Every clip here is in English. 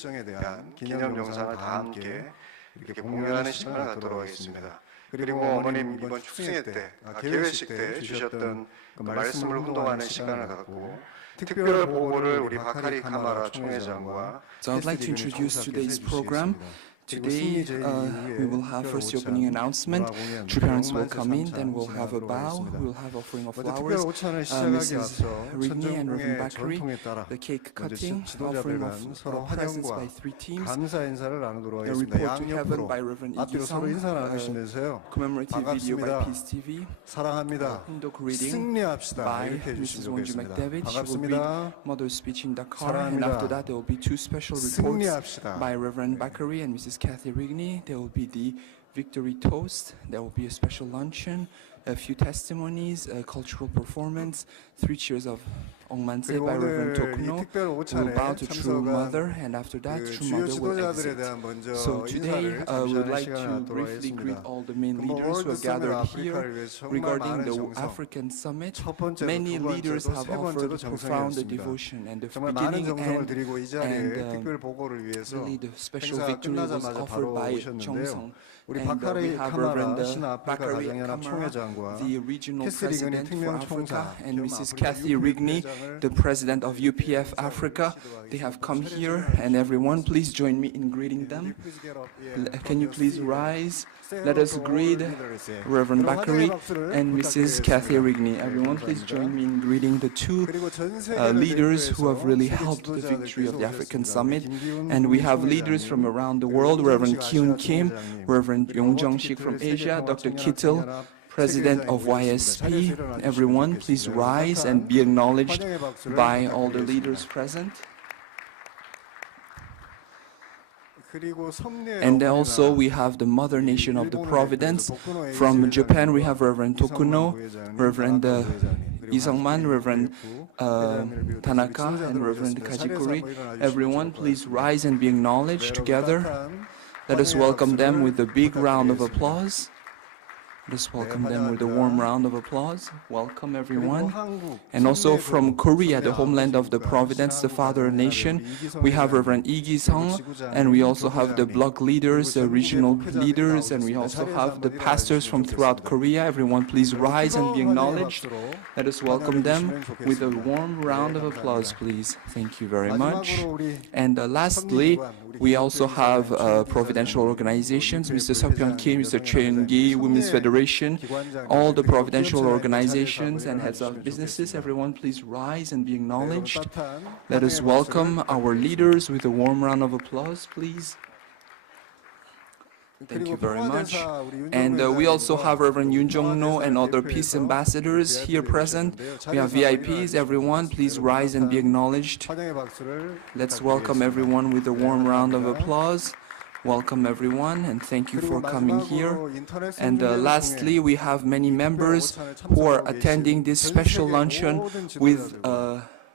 일정에 대한 기념 영상을 다 함께 이렇게 공유하는 시간을 갖도록 하겠습니다. 그리고 어머님 이번 축승회 때, 개회식 때 주셨던 그 말씀을 훈동하는 시간을 갖고 특별 보고를 우리 바카리 카마라 총회장과 So I'd like to introduce today's program. Today we will have first the opening announcement. True parents will come in, then we'll have a bow, we'll have offering of flowers, Mrs. Rigney and Reverend Bakary, the cake cutting, offering of presents by three teams, a report to heaven by Reverend Igi-sung, commemorative video by Peace TV, Hinduk reading by Mrs. Wonju McDavid. She will read Mother's speech in Dakar, and after that there will be two special reports by Reverend Bakary and Mrs. Kathy Rigney. There will be the victory toast, there will be a special luncheon, a few testimonies, a cultural performance, 3 cheers of Ongmanse by Reverend Tokuno. We'll bow to True Mother, and after that, True Mother will exit. So today, we would like to briefly greet all the main leaders who are gathered here regarding the African Summit. Many leaders have offered profound devotion, and the beginning and really the special victory was offered by Cheongsong. And we have Reverend Bakary Kamara, the regional president for Africa, and Mrs. Kathy Rigney, the president of UPF Africa. They have come here, and everyone, please join me in greeting them. Can you please rise? Let us greet Reverend Bakary and Mrs. Kathy Rigney. Everyone, please join me in greeting the two leaders who have really helped the victory of the African Summit. And we have leaders from around the world, Reverend Kyun Kim, Reverend Yong Jung-sik from Asia, Dr. Kittel, President of YSP. Everyone, please rise and be acknowledged by all the leaders present. And also we have the mother nation of the Providence. From Japan we have Reverend Tokuno, Reverend Isangman, Reverend Tanaka, and Reverend Kajikuri. Everyone, please rise and be acknowledged together. Let us welcome them with a big round of applause. Let us welcome them with a warm round of applause. Welcome everyone. And also from Korea, the homeland of the Providence, the father nation, we have Reverend Igi-sung, and we also have the block leaders, the regional leaders, and we also have the pastors from throughout Korea. Everyone please rise and be acknowledged. Let us welcome them with a warm round of applause, please. Thank you very much. And lastly, we also have providential organizations, Mr. Seokbyung Kim, Mr. Choi Eun-gi, Women's Federation, all the providential organizations and heads of businesses. Everyone please rise and be acknowledged. Let us welcome our leaders with a warm round of applause, please. Thank you very much. And we also have Reverend Yoon Jong-no and other peace ambassadors here present. We have VIPs. Everyone, please rise and be acknowledged. Let's welcome everyone with a warm round of applause. Welcome everyone, and thank you for coming here. And lastly, we have many members who are attending this special luncheon with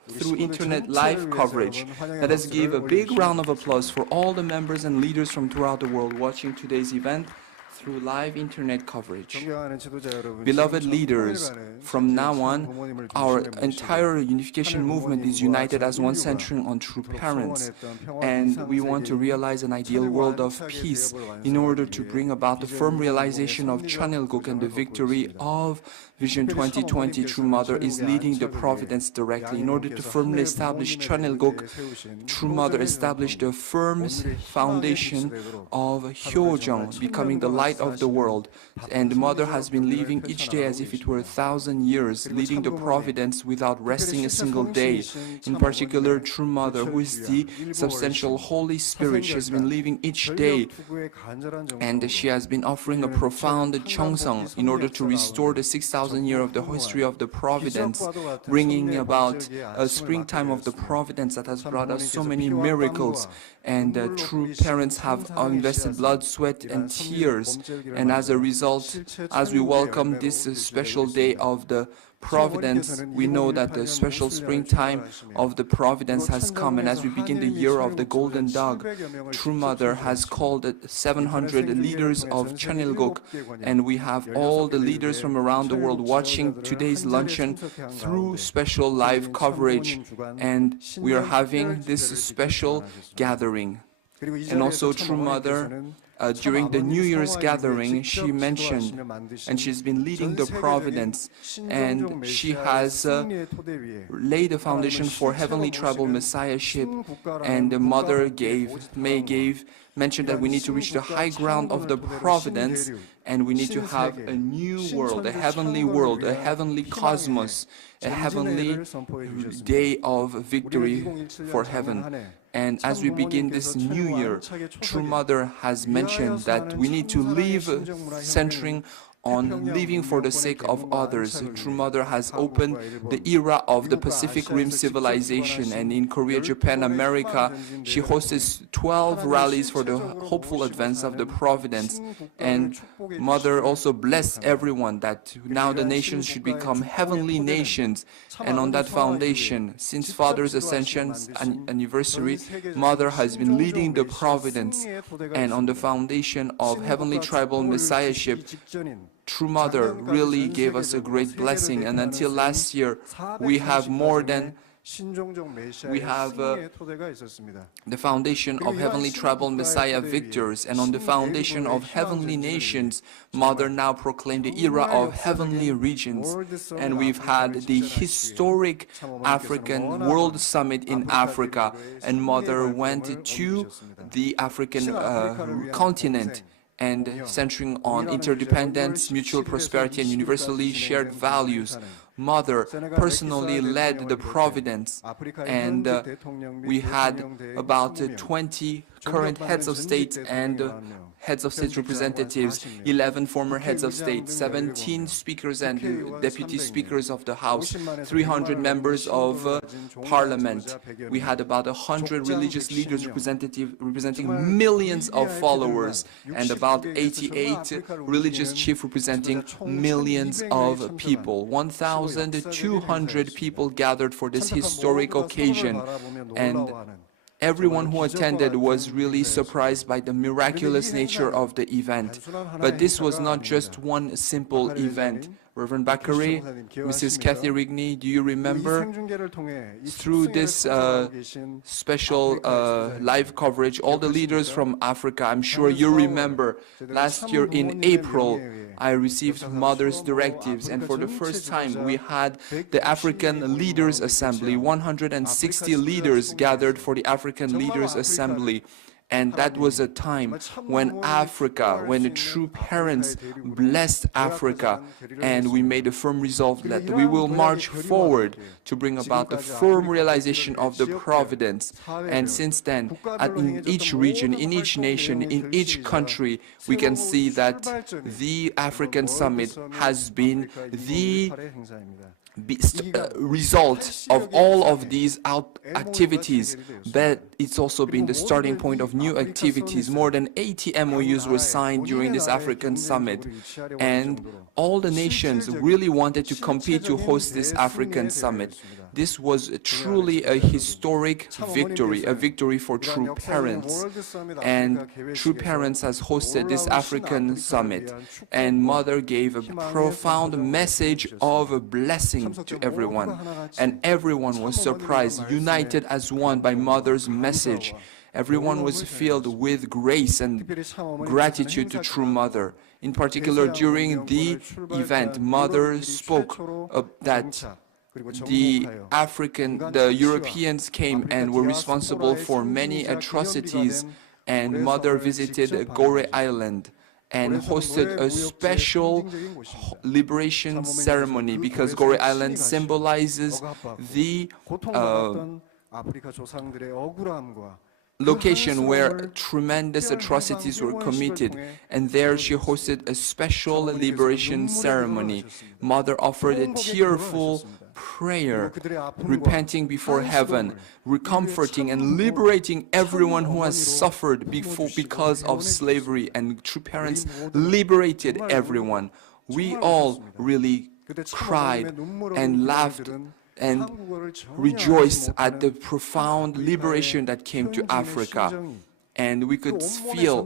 through internet live coverage. Let us give a big round of applause for all the members and leaders from throughout the world watching today's event through live internet coverage. Beloved leaders, from now on, our entire unification movement is united as one centering on true parents. And we want to realize an ideal world of peace in order to bring about the firm realization of Cheonilguk, and the victory of Vision 2020. True Mother is leading the Providence directly. In order to firmly establish Cheonilguk, True Mother established a firm foundation of Hyojeong, becoming the light of the world. And the Mother has been living each day as if it were 1,000 years, leading the Providence without resting a single day. In particular, True Mother, who is the substantial Holy Spirit, she has been living each day, and she has been offering a profound Cheongsong in order to restore the 6,000 year of the history of the Providence, bringing about a springtime of the Providence that has brought us so many miracles. And true parents have invested blood, sweat, and tears. And as a result, as we welcome this special day of the Providence, we know that the special springtime of the Providence has come, and as we begin the year of the Golden Dog, True Mother has called 700 leaders of Cheonilguk, and we have all the leaders from around the world watching today's luncheon through special live coverage, and we are having this special gathering. And also True Mother, during the New Year's gathering, she mentioned, and she's been leading the Providence, and she has laid a foundation for heavenly tribal messiahship, and the Mother mentioned that we need to reach the high ground of the Providence, and we need to have a new world, a heavenly cosmos, a heavenly day of victory for heaven. And as we begin this new year, True Mother has mentioned that we need to live centering on living for the sake of others. True Mother has opened the era of the Pacific Rim civilization, and in Korea, Japan, America, she hosts 12 rallies for the hopeful advance of the Providence. And Mother also blessed everyone that now the nations should become heavenly nations. And on that foundation, since Father's Ascension anniversary, Mother has been leading the Providence, and on the foundation of heavenly tribal messiahship, True Mother really gave us a great blessing, and until last year, we have the foundation of heavenly tribal messiah victors, and on the foundation of heavenly nations, Mother now proclaimed the era of heavenly regions, and we've had the historic African World Summit in Africa, and Mother went to the African continent, and centering on interdependence, mutual prosperity, and universally shared values. Mother personally led the Providence, and we had about 20 current heads of state and heads of state representatives, 11 former heads of state, 17 speakers and deputy speakers of the House, 300 members of Parliament. We had about 100 religious leaders representing millions of followers, and about 88 religious chiefs representing millions of people. 1,200 people gathered for this historic occasion, and everyone who attended was really surprised by the miraculous nature of the event. But this was not just one simple event. Reverend Bakary, Mrs. Kathy Rigney, do you remember? Through this special live coverage, all the leaders from Africa, I'm sure you remember, last year in April, I received Mother's directives, and for the first time we had the African Leaders Assembly. 160 leaders gathered for the African Leaders Assembly. And that was a time when the true parents blessed Africa, and we made a firm resolve that we will march forward to bring about the firm realization of the Providence. And since then, in each region, in each nation, in each country, we can see that the African Summit has been the result of all of these activities, but it's also been the starting point of new activities. More than 80 MOUs were signed during this African Summit, and all the nations really wanted to compete to host this African Summit. This was truly a historic victory, a victory for True Parents. And True Parents has hosted this African Summit, and Mother gave a profound message of blessing to everyone. And everyone was surprised, united as one by Mother's message. Everyone was filled with grace and gratitude to True Mother. In particular, during the event, Mother spoke that the Europeans came and were responsible for many atrocities, and Mother visited Gore Island and hosted a special liberation ceremony, because Gore Island symbolizes the location where tremendous atrocities were committed, and there she hosted a special liberation ceremony. Mother offered a tearful prayer, repenting before heaven, recomforting and liberating everyone who has suffered because of slavery, and True Parents liberated everyone. We all really cried and laughed and rejoiced at the profound liberation that came to Africa. And we could feel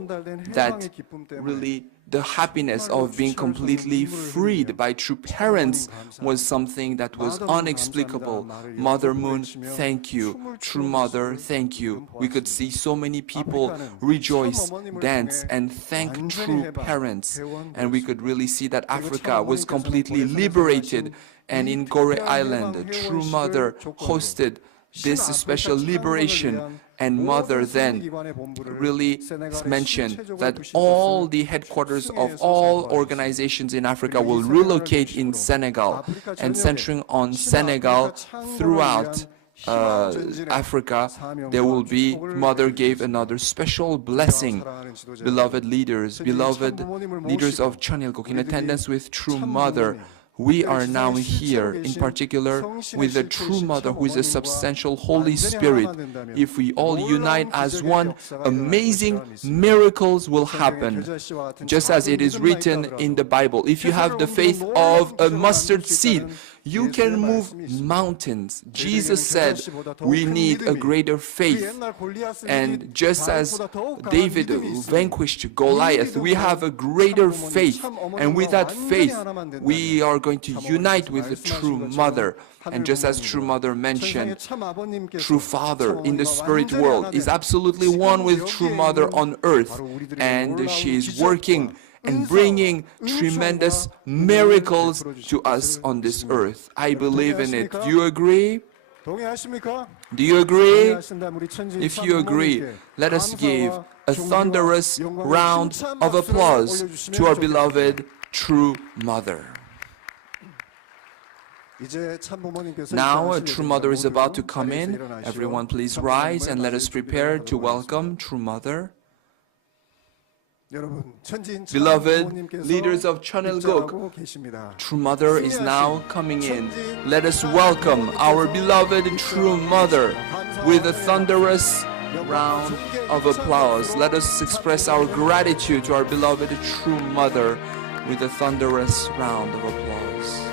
that really the happiness of being completely freed by true parents was something that was unexplicable. Mother Moon, thank you. True Mother, thank you. We could see so many people rejoice, dance, and thank true parents. And we could really see that Africa was completely liberated. And in Gore Island, True Mother hosted this special liberation, and Mother then really mentioned that all the headquarters of all organizations in Africa will relocate in Senegal, and centering on Senegal throughout Africa, there will be, Mother gave another special blessing. Beloved leaders of Cheonilguk, in attendance with True Mother, we are now here, in particular, with the True Mother, who is a substantial Holy Spirit. If we all unite as one, amazing miracles will happen. Just as it is written in the Bible, if you have the faith of a mustard seed, you can move mountains. Jesus said we need a greater faith. And just as David vanquished Goliath, we have a greater faith. And with that faith, we are going to unite with the True Mother. And just as True Mother mentioned, True Father in the spirit world is absolutely one with True Mother on earth. And she is working and bringing tremendous miracles to us on this earth. I believe in it. Do you agree? Do you agree? If you agree, let us give a thunderous round of applause to our beloved True Mother. Now, a True Mother is about to come in. Everyone please rise and let us prepare to welcome True Mother. Beloved leaders of Cheonilguk, True Mother is now coming in. Let us welcome our beloved True Mother with a thunderous round of applause. Let us express our gratitude to our beloved True Mother with a thunderous round of applause.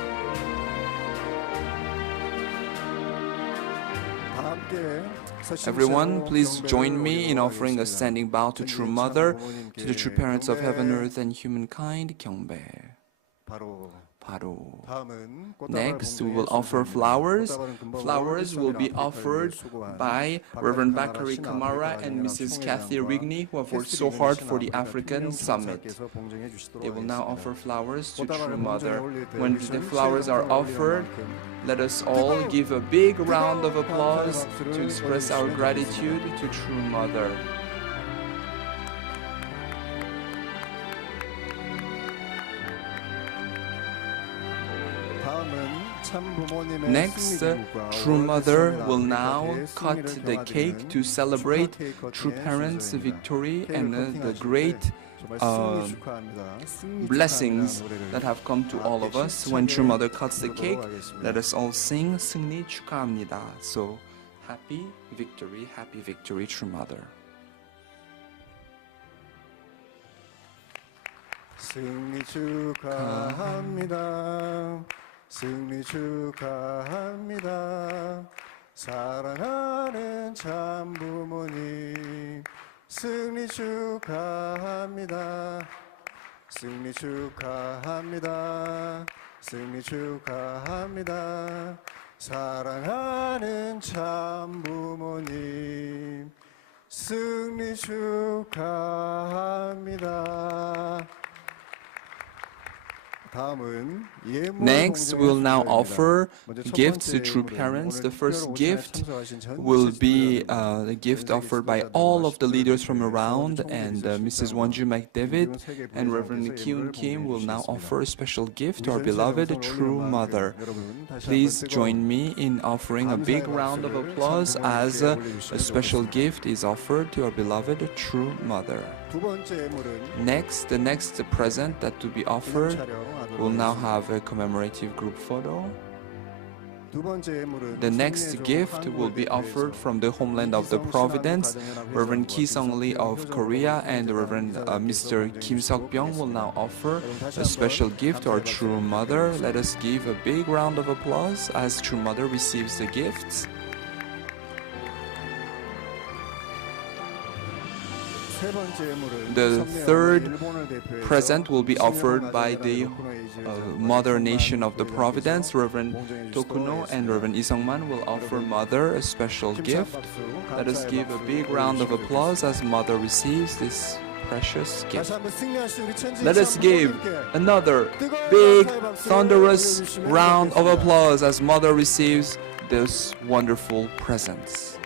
Everyone, please join me in offering a standing bow to True Mother, to the true parents of heaven, earth, and humankind. 경배. 바로. Next, we will offer flowers. Flowers will be offered by Reverend Bakari Kamara and Mrs. Kathy Rigney, who have worked so hard for the African Summit. They will now offer flowers to True Mother. When the flowers are offered, let us all give a big round of applause to express our gratitude to True Mother. Next, True Mother will now cut the cake to celebrate True Parents' victory and the great blessings that have come to all of us. When True Mother cuts the cake, let us all sing 승리 축하합니다. So, happy victory, True Mother. 승리 축하합니다. 승리 축하합니다. 사랑하는 참부모님 승리 축하합니다. 승리 축하합니다. 승리 축하합니다. 사랑하는 참부모님 승리 축하합니다. Next, we'll now offer gifts to true parents. The first gift will be the gift offered by all of the leaders from around, and Mrs. Wonju McDavid and Reverend Kyun Kim will now offer a special gift to our beloved True Mother. Please join me in offering a big round of applause as a special gift is offered to our beloved True Mother. Next, the next present that to be offered will now have a commemorative group photo. The next gift will be offered from the homeland of the Providence. Reverend Ki Sung Lee of Korea and Reverend Mr. Kim Seok Byung will now offer a special gift to our True Mother. Let us give a big round of applause as True Mother receives the gifts. The third present will be offered by the Mother Nation of the Providence. Reverend Tokuno and Reverend Lee Sung-man will offer Mother a special gift. Let us give a big round of applause as Mother receives this precious gift. Let us give another big, thunderous round of applause as Mother receives this wonderful presents.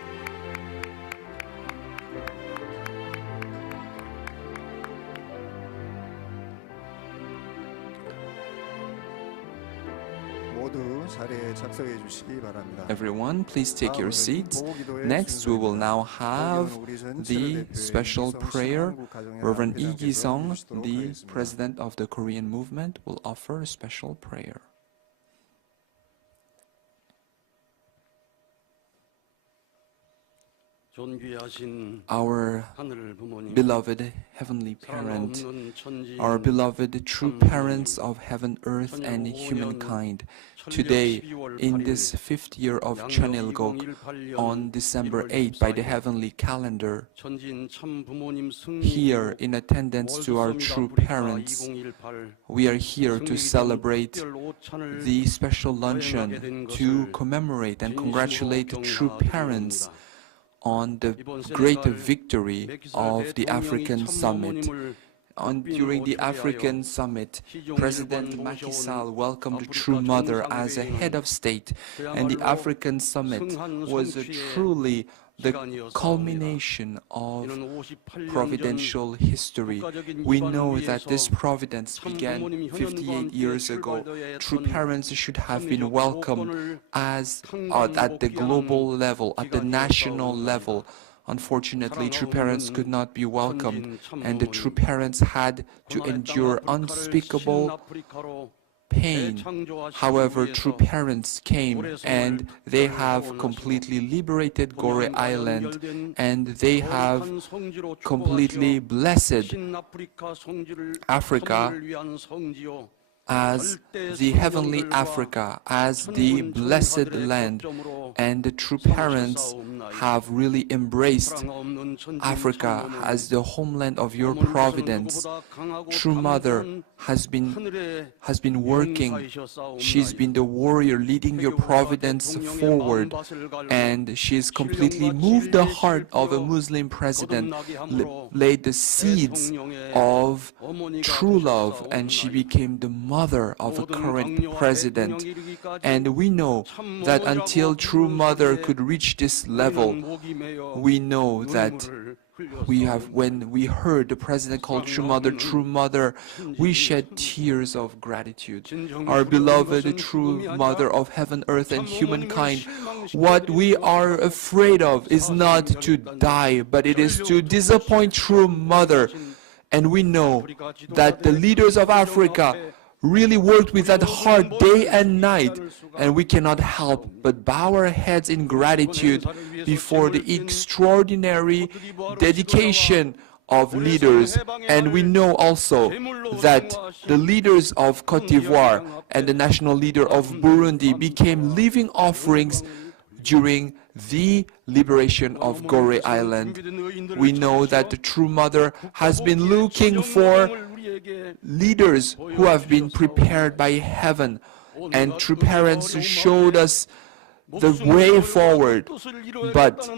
Everyone, please take your seats. Next, we will now have the special prayer. Reverend Lee Gi-sung, the president of the Korean movement, will offer a special prayer. Our beloved Heavenly Parent, our beloved true parents of heaven, earth, and humankind, today, in this 5th year of Cheonilgok, on December 8 by the heavenly calendar, here in attendance to our true parents, we are here to celebrate the special luncheon to commemorate and congratulate the true parents on the great victory of the African Summit. During the African Summit, President Macky Sall welcomed True Mother as a head of state, and the African Summit was truly the culmination of providential history. We know that this providence began 58 years ago. True parents should have been welcomed as at the global level, at the national level. Unfortunately, true parents could not be welcomed, and the true parents had to endure unspeakable pain. However, true parents came and they have completely liberated Gorée Island, and they have completely blessed Africa as the heavenly Africa, as the blessed land, and the true parents have really embraced Africa as the homeland of your providence. True Mother has been working. She's been the warrior leading your providence forward, and she's completely moved the heart of a Muslim president, laid the seeds of true love, and she became the mother of a current president. And we know that until True Mother could reach this level, we know that when we heard the president call True Mother, we shed tears of gratitude. Our beloved True Mother of heaven, earth, and humankind, what we are afraid of is not to die, but it is to disappoint True Mother. And we know that the leaders of Africa really worked with that heart day and night, and we cannot help but bow our heads in gratitude before the extraordinary dedication of leaders. And we know also that the leaders of Côte d'Ivoire and the national leader of Burundi became living offerings during the liberation of Gorée Island. We know that the True Mother has been looking for leaders who have been prepared by heaven, and true parents showed us the way forward. But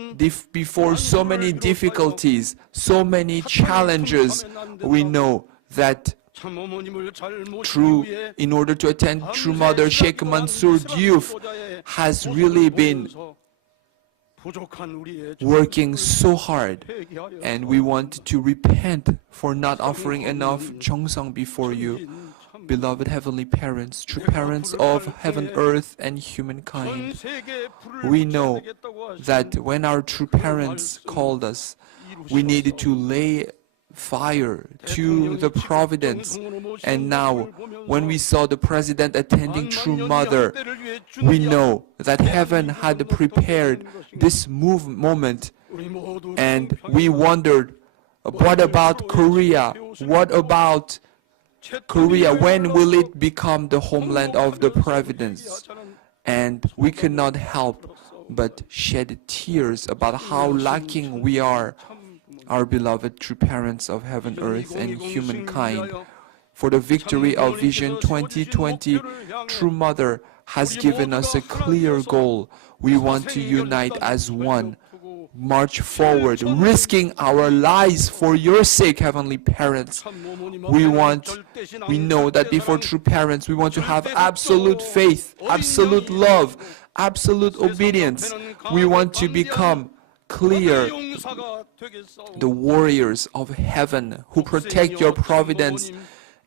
before so many difficulties, so many challenges, we know that in order to attend True Mother, Sheikh Mansour Diouf has really been working so hard, and we want to repent for not offering enough cheongsong before you. Beloved heavenly parents, true parents of heaven, earth, and humankind, we know that when our true parents called us, we needed to lay fire to the providence. And now, when we saw the president attending True Mother, we know that heaven had prepared this moment, and we wondered, what about Korea? What about Korea? When will it become the homeland of the providence? And we could not help but shed tears about how lacking we are, our beloved true parents of heaven, earth, and humankind. For the victory of Vision 2020, True Mother has given us a clear goal. We want to unite as one, march forward, risking our lives for your sake, heavenly parents. We know that before true parents, we want to have absolute faith, absolute love, absolute obedience. We want to become clear, the warriors of heaven who protect your providence.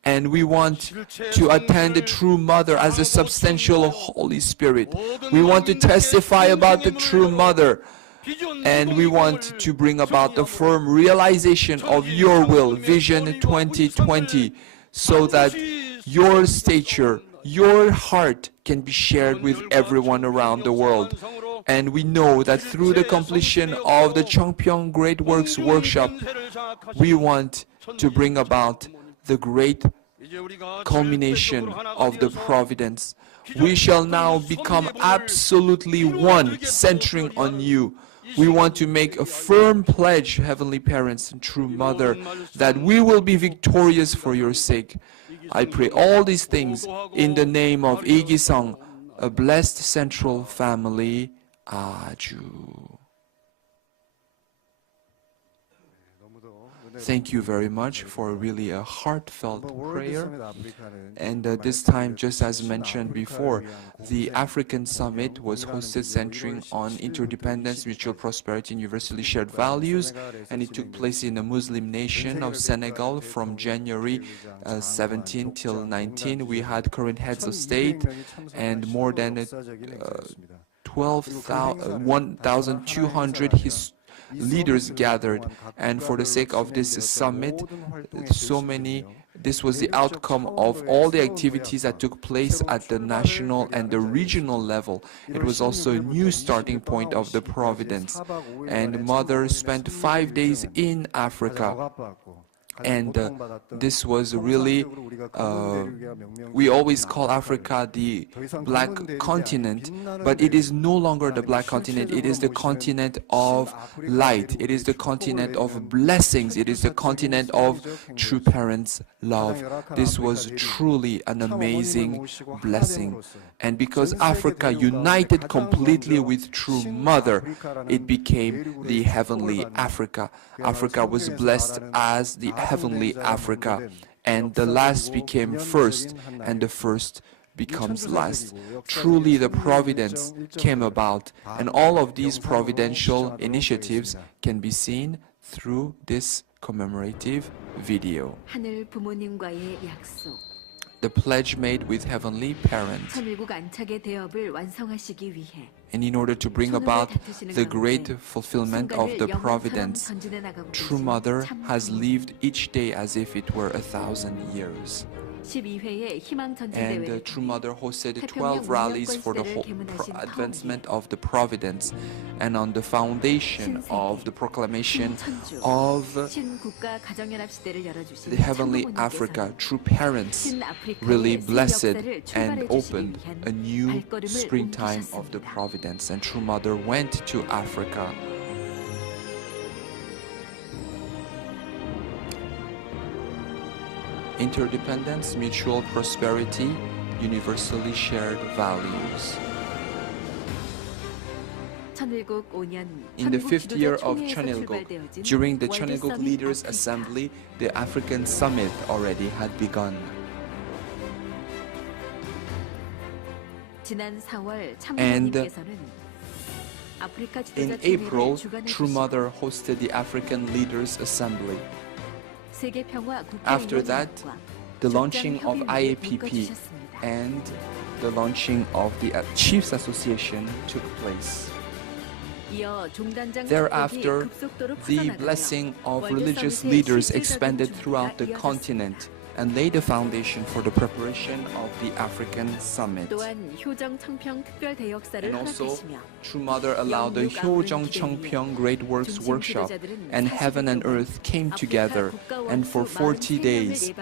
And we want to attend the True Mother as a substantial Holy Spirit. We want to testify about the True Mother. And we want to bring about the firm realization of your will, Vision 2020, so that your stature, your heart can be shared with everyone around the world. And we know that through the completion of the Chongpyeong Great Works Workshop, we want to bring about the great culmination of the providence. We shall now become absolutely one, centering on you. We want to make a firm pledge, heavenly parents and true mother, that we will be victorious for your sake. I pray all these things in the name of Igisang, a blessed central family. Aju. Thank you very much for really a heartfelt prayer. And this time, just as mentioned before, the African Summit was hosted centering on interdependence, mutual prosperity, and universally shared values. And it took place in the Muslim nation of Senegal from January 17 till 19. We had current heads of state and more than 1,200 leaders gathered, and for the sake of this summit, this was the outcome of all the activities that took place at the national and the regional level. It was also a new starting point of the Providence, and Mother spent 5 days in Africa. And this was really, we always call Africa the black continent, but it is no longer the black continent. It is the continent of light. It is the continent of blessings. It is the continent of true parents' love. This was truly an amazing blessing. And because Africa united completely with True Mother, it became the Heavenly Africa. Africa was blessed as the Heavenly Africa, and the last became first, and the first becomes last. Truly the providence came about, and all of these providential initiatives can be seen through this commemorative video. 하늘 부모님과의 약속. The pledge made with heavenly parents. 천일국 안착의 대업을 완성하시기 위해 And in order to bring about the great fulfillment of the providence, True Mother has lived each day as if it were 1,000 years. 12회의 희망 And 전쟁대회 True Mother hosted 12 rallies for the whole advancement of the providence and on the foundation of the proclamation of 신국가 가정연합 시대를 열어주신 the Heavenly Africa. True parents really blessed and opened a new springtime of the providence, and True Mother went to Africa. Interdependence, mutual prosperity, universally shared values. 천일국 5년 In the 5th year of Cheonilguk, during the Cheonilguk Leaders Assembly, the African Summit already had begun. 지난 4월 And 참모님께서는 아프리카 In 지도자 April, 총회를 True 주관해 Mother hosted the African Leaders Assembly. 세계 평화 After that, 국회의원과 the launching of 국장 IAPP 묶어주셨습니다. and the launching of the Chiefs Association took place. 이어 종단장 Thereafter, 축복이 급속도로 the 퍼져나가며 blessing of 월드 religious 서밋의 leaders 실질적인 expanded 준비가 throughout the 이어졌습니다. continent and laid the foundation for the preparation of the African summit. 또한 효정 청평 특별 대역사를 And also, 허락하시며 True Mother allowed the Hyojong Cheongpyeong Great Works Workshop, and heaven and earth came together, and for 40 days,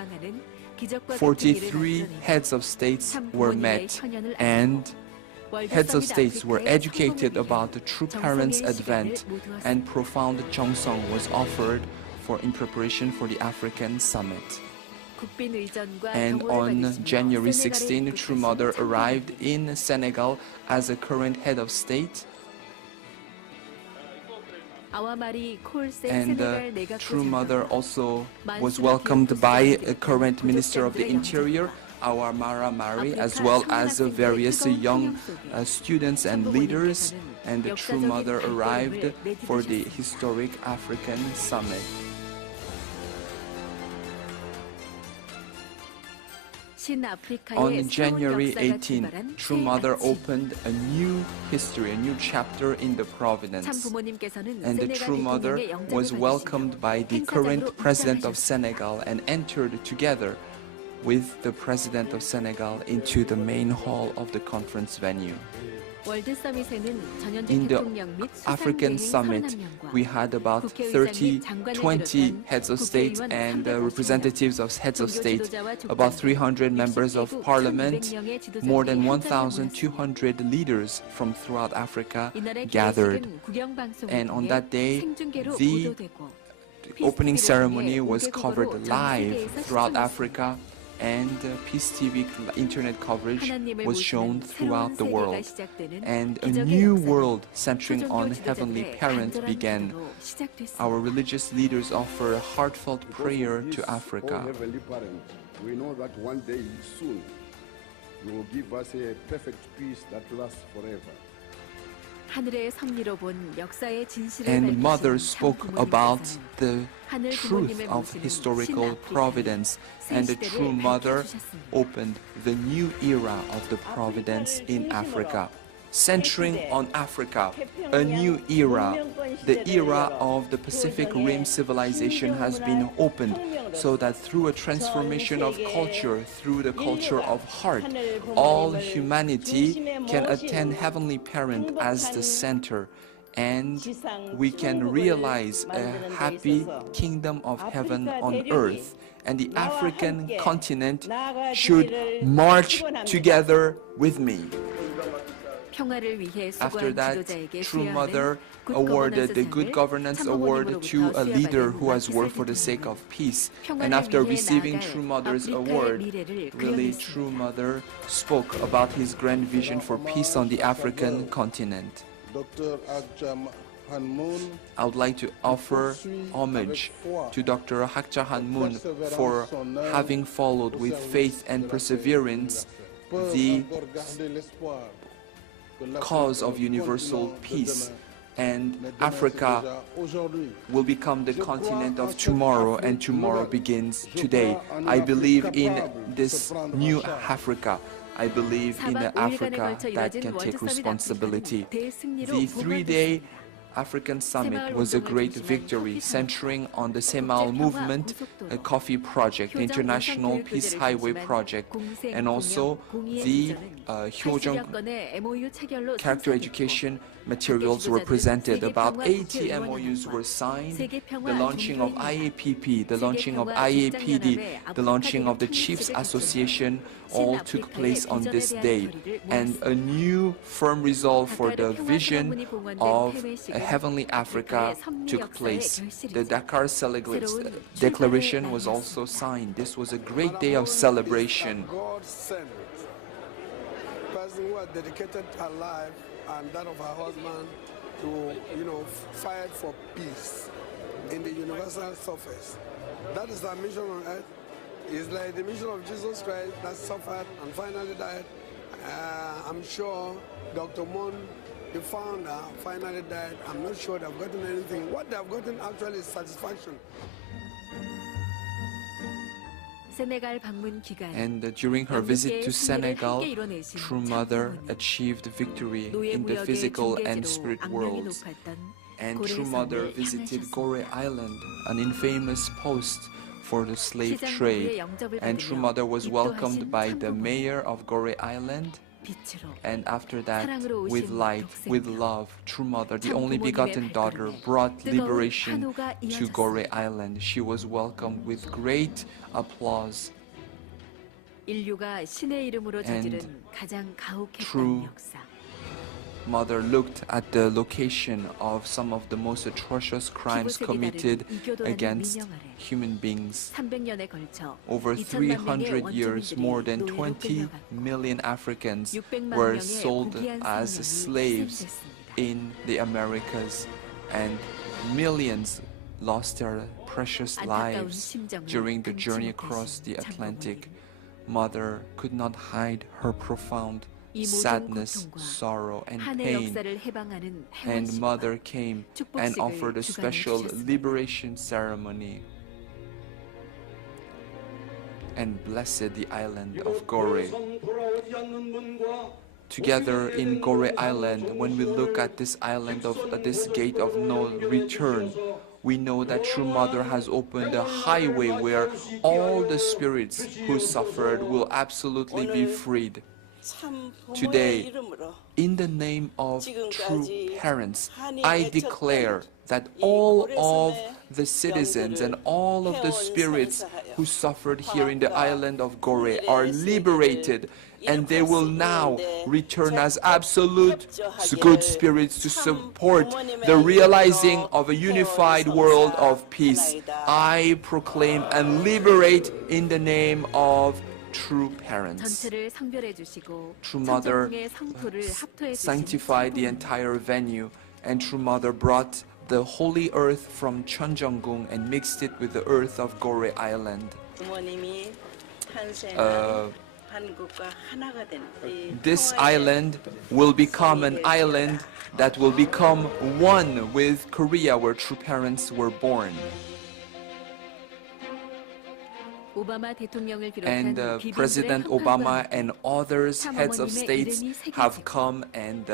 43 heads of states were met, and heads of states were educated about the true parents' advent, and profound Jeongsong was offered in preparation for the African summit. And on January 16, True Mother arrived in Senegal as a current head of state, and True Mother also was welcomed by a current Minister of the Interior, Awamara Mari, as well as various young students and leaders, and the True Mother arrived for the historic African summit. On January 18, True Mother opened a new history, a new chapter in the Providence. And the True Mother was welcomed by the current President of Senegal and entered together with the President of Senegal into the main hall of the conference venue. In the African summit, we had about 20 heads of state and representatives of heads of state, about 300 members of parliament, more than 1,200 leaders from throughout Africa gathered. And on that day, the opening ceremony was covered live throughout Africa, and Peace TV internet coverage was shown throughout the world. And a new world centering on Heavenly Parent began. Our religious leaders offer a heartfelt prayer to Africa. Oh, Heavenly Parent, we know that one day soon you will give us a perfect peace that lasts forever. And Mother spoke about the truth of historical providence, and the True Mother opened the new era of the providence in Africa. Centering on Africa, a new era, the era of the Pacific Rim civilization has been opened, so that through a transformation of culture, through the culture of heart, all humanity can attend Heavenly Parent as the center, and we can realize a happy kingdom of heaven on earth. And the African continent should march together with me. After that, True Mother awarded the Good Governance Award to a leader who has worked for the sake of peace. And after receiving True Mother's award, really True Mother spoke about his grand vision for peace on the African continent. I would like to offer homage to Dr. Hakja Hanmoon for having followed with faith and perseverance the cause of universal peace, and Africa will become the continent of tomorrow, and tomorrow begins today. I believe in this new Africa. I believe in an Africa that can take responsibility. The three-day African Summit was a great victory, centering on the Semal Movement, a coffee project, the International Peace Highway project, and also the Hyojong character education materials were presented. About 80 MOUs were signed. The launching of IAPP, the launching of IAPD, the launching of the Chiefs Association all took place on this day. And a new firm resolve for the vision of a heavenly Africa took place. The Dakar Declaration was also signed. This was a great day of celebration. Person who has dedicated her life and that of her husband to, fight for peace in the universal surface. That is our mission on earth. It's like the mission of Jesus Christ that suffered and finally died. I'm sure Dr. Moon, the founder, finally died. I'm not sure they've gotten anything. What they've gotten actually is satisfaction. 세네갈 방문 기간 And during her visit to 영국의 승리를 Senegal, 함께 이뤄내신 True Mother 참 부모님. achieved victory 노예 in the 무역의 physical and 중개지로 spirit 악명이 worlds. 높았던 And 고래 True Mother 섬을 visited 향하셨습니다. Gorée Island, an infamous post for the slave 시장 trade. 부부의 영접을 And True 받으며 Mother was welcomed 입도하신 by 참 the 부모님. mayor of Gorée Island. 빛으로 And after that, 사랑으로 with 오신 light, with 독생자. love, True Mother, the 참 only 부모님의 begotten daughter, 발걸음에 brought 뜨거운 liberation 환호가 to 이어졌습니다. Gorée Island. She was welcomed with great applause. 인류가 신의 이름으로 저지른 And 가장 true 가혹했던 역사. Mother looked at the location of some of the most atrocious crimes 피부색이 committed 다른 이교도라는 against 민영 아래 human beings. 300년에 걸쳐 Over 2천만 명의 300 years, more than 원주민들이 20 노예로 끌려갔고 million Africans 600만 were 명의 sold 고귀한 as 생명이 slaves 희생됐습니다. in the Americas, and millions lost their precious 안타까운 lives 심정을 during the 금치 journey 못하신 across the 참 Atlantic. 부모님. Mother could not hide her profound 이 모든 sadness, 고통과 sorrow, and 한의 pain. 역사를 해방하는 And 회원식과 Mother came and 축복식을 offered a 주관해 special 주셨습니다. liberation ceremony and blessed the island of Gorée. Together in Gorée Island, when we look at this island of this gate of no return, we know that True Mother has opened a highway where all the spirits who suffered will absolutely be freed. Today, in the name of true parents, I declare that all of the citizens and all of the spirits who suffered here in the island of Gorée are liberated, and they will now return as absolute good spirits to support the realizing of a unified world of peace. I proclaim and liberate in the name of true parents. 전체를 성별해 주시고 True Mother 천정궁의 성토를 합토해 주신 sanctified the entire venue, and True Mother brought the holy earth from Cheonjeonggung and mixed it with the earth of Gorée Island. 부모님이 탄생한 Uh, 한국과 하나가 된 This island will become an island that will become one with Korea, where true parents were born. 오바마 대통령을 And 비롯한 비빈들의 President 평판과 Obama 함께 and others, heads of 참어머님의 states, 이름이 새겨지고 have come and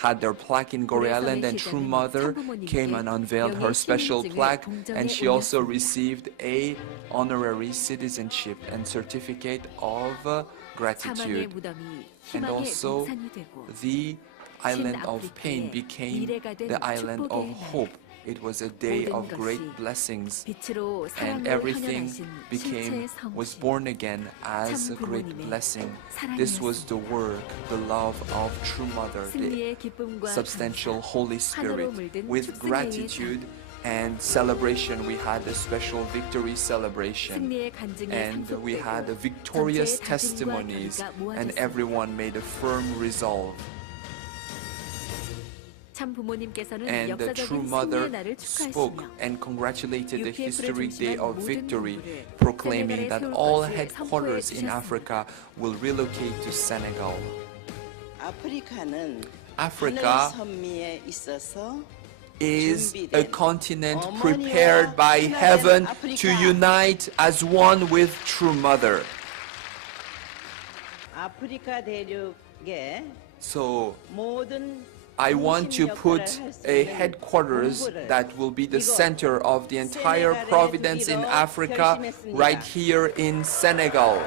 had their plaque in Gorée Island, and True Mother came and unveiled her special plaque, and she also received a honorary citizenship and certificate of 사망의 gratitude. 무덤이 And 희망의 also 동산이 되고 the island of pain became the island of hope. It was a day of great blessings, 빛으로 and 사랑을 everything 헌혈하신 became 실체의 was 성실 born again as a 참 great 부모님의 blessing. 사랑이었습니다. This was the work, the love of True Mother, the 승리의 기쁨과 substantial 감사, Holy 환호로 Spirit. 물든 With 축승회의 gratitude and celebration, we had a special victory celebration, 승리의 간증이 and we had 상속되고 victorious 전체의 다짐과 testimonies, 결의가 and 모아졌습니다. everyone made a firm resolve. 참 부모님께서는 And the True 역사적인 Mother 승리의 날을 spoke 축하하시며 and congratulated the UPF를 historic day 중심한 of 모든 victory, 본부를 proclaiming 세네갈에 that 세울 all 것을 headquarters 선포해 in 주셨습니다. Africa will relocate to Senegal. 아프리카는 Africa 하늘 선미에 있어서 is a 준비된 continent 어머니와 prepared by 하나된 heaven 아프리카. to unite as one with True Mother. 아프리카 대륙의 So 모든 I want to 중심 put 역할을 할수 a 있는 headquarters 본부를 that will be the 이곳 center of the entire 세네갈에 providence in 두기로 Africa, 결심했습니다. right here in Senegal.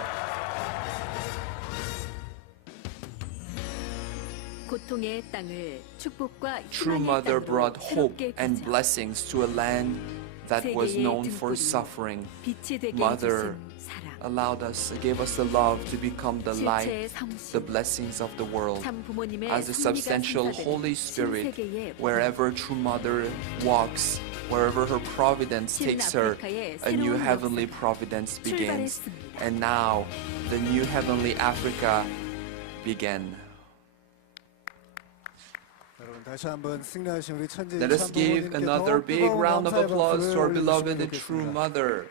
고통의 땅을 축복과 True 희망의 Mother 땅으로 brought hope 새롭게 and 빚어 blessings to a land that was 세계의 known for 등불이 suffering. 빛이 되게 Mother 해주신 사랑 allowed us, gave us the love to become the light, 실체의 the 성실 blessings of the world. 참 부모님의 As the 승리가 substantial 선사되는 Holy Spirit, 신세계의 wherever True Mother walks, wherever her providence takes her, a new heavenly providence begins. And now, the new heavenly Africa began. 여러분 다시 한번 승리하신 우리 천지 Let us give another big round of applause to our beloved True Mother.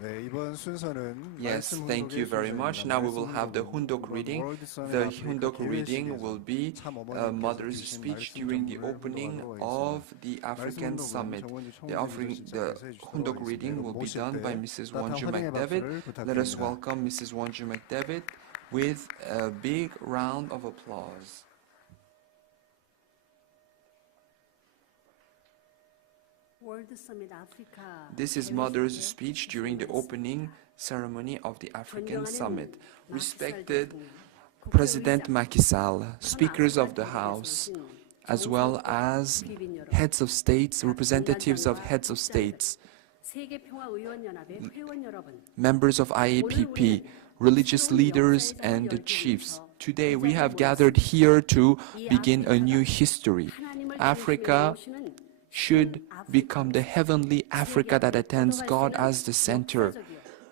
네, 이번 순서는 Yes, 말씀 thank you 훈독의 very much. 순서입니다. Now we 말씀 will have the 훈독은 Hundok reading. 이번 월드 서밋 The 아프리카 Hundok reading 개회식에서 will be 참 어머니께서 Mother's 주신 speech 말씀 during the 전부를 opening 훈독하도록 of 하겠습니다. the 말씀 African 훈독은 Summit. 정원주 The 총무님께서 진행께서 해주시도록 Hundok 하겠습니다. reading will be 모실 done by 때 Mrs. 따뜻한 Wonju 환영의 McDavid. 박수를 Let us 부탁드립니다. welcome Mrs. Wonju McDavid with a big round of applause. This is Mother's speech during the opening ceremony of the African Summit. Respected President Macky Sall, speakers of the House, as well as heads of states, representatives of heads of states, members of IAPP, religious leaders and chiefs. Today we have gathered here to begin a new history. Africa should become the heavenly Africa that attends God as the center.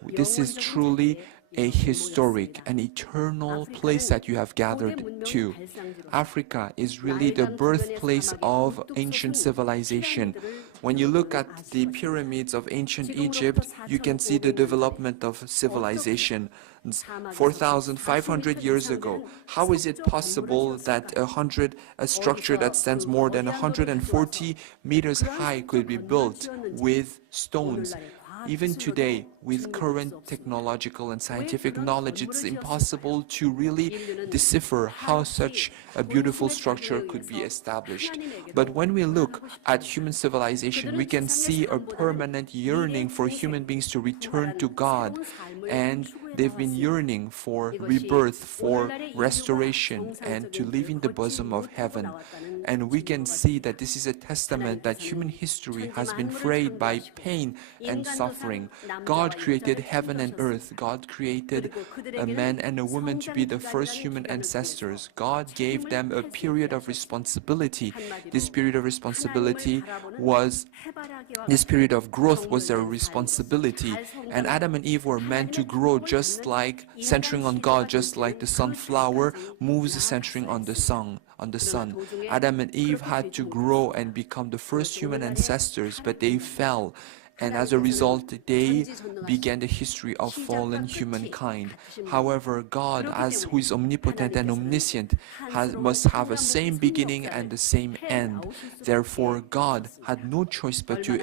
This is truly a historic and eternal place that you have gathered to. Africa is really the birthplace of ancient civilization. When you look at the pyramids of ancient Egypt, you can see the development of civilization. 4,500 years ago, how is it possible that a structure that stands more than 140 meters high could be built with stones? Even today, with current technological and scientific knowledge, it's impossible to really decipher how such a beautiful structure could be established. But when we look at human civilization, we can see a permanent yearning for human beings to return to God, and they've been yearning for rebirth, for restoration, and to live in the bosom of heaven. And we can see that this is a testament that human history has been frayed by pain and suffering. God created heaven and earth. God created a man and a woman to be the first human ancestors. God gave them a period of responsibility. This period of responsibility was, this period of growth was their responsibility. And Adam and Eve were meant to grow just like centering on God, just like the sunflower moves centering on the sun. Adam and Eve had to grow and become the first human ancestors, but they fell. And as a result, they began the history of fallen humankind. However, God, who is omnipotent and omniscient, must have a same beginning and the same end. Therefore, God had no choice but to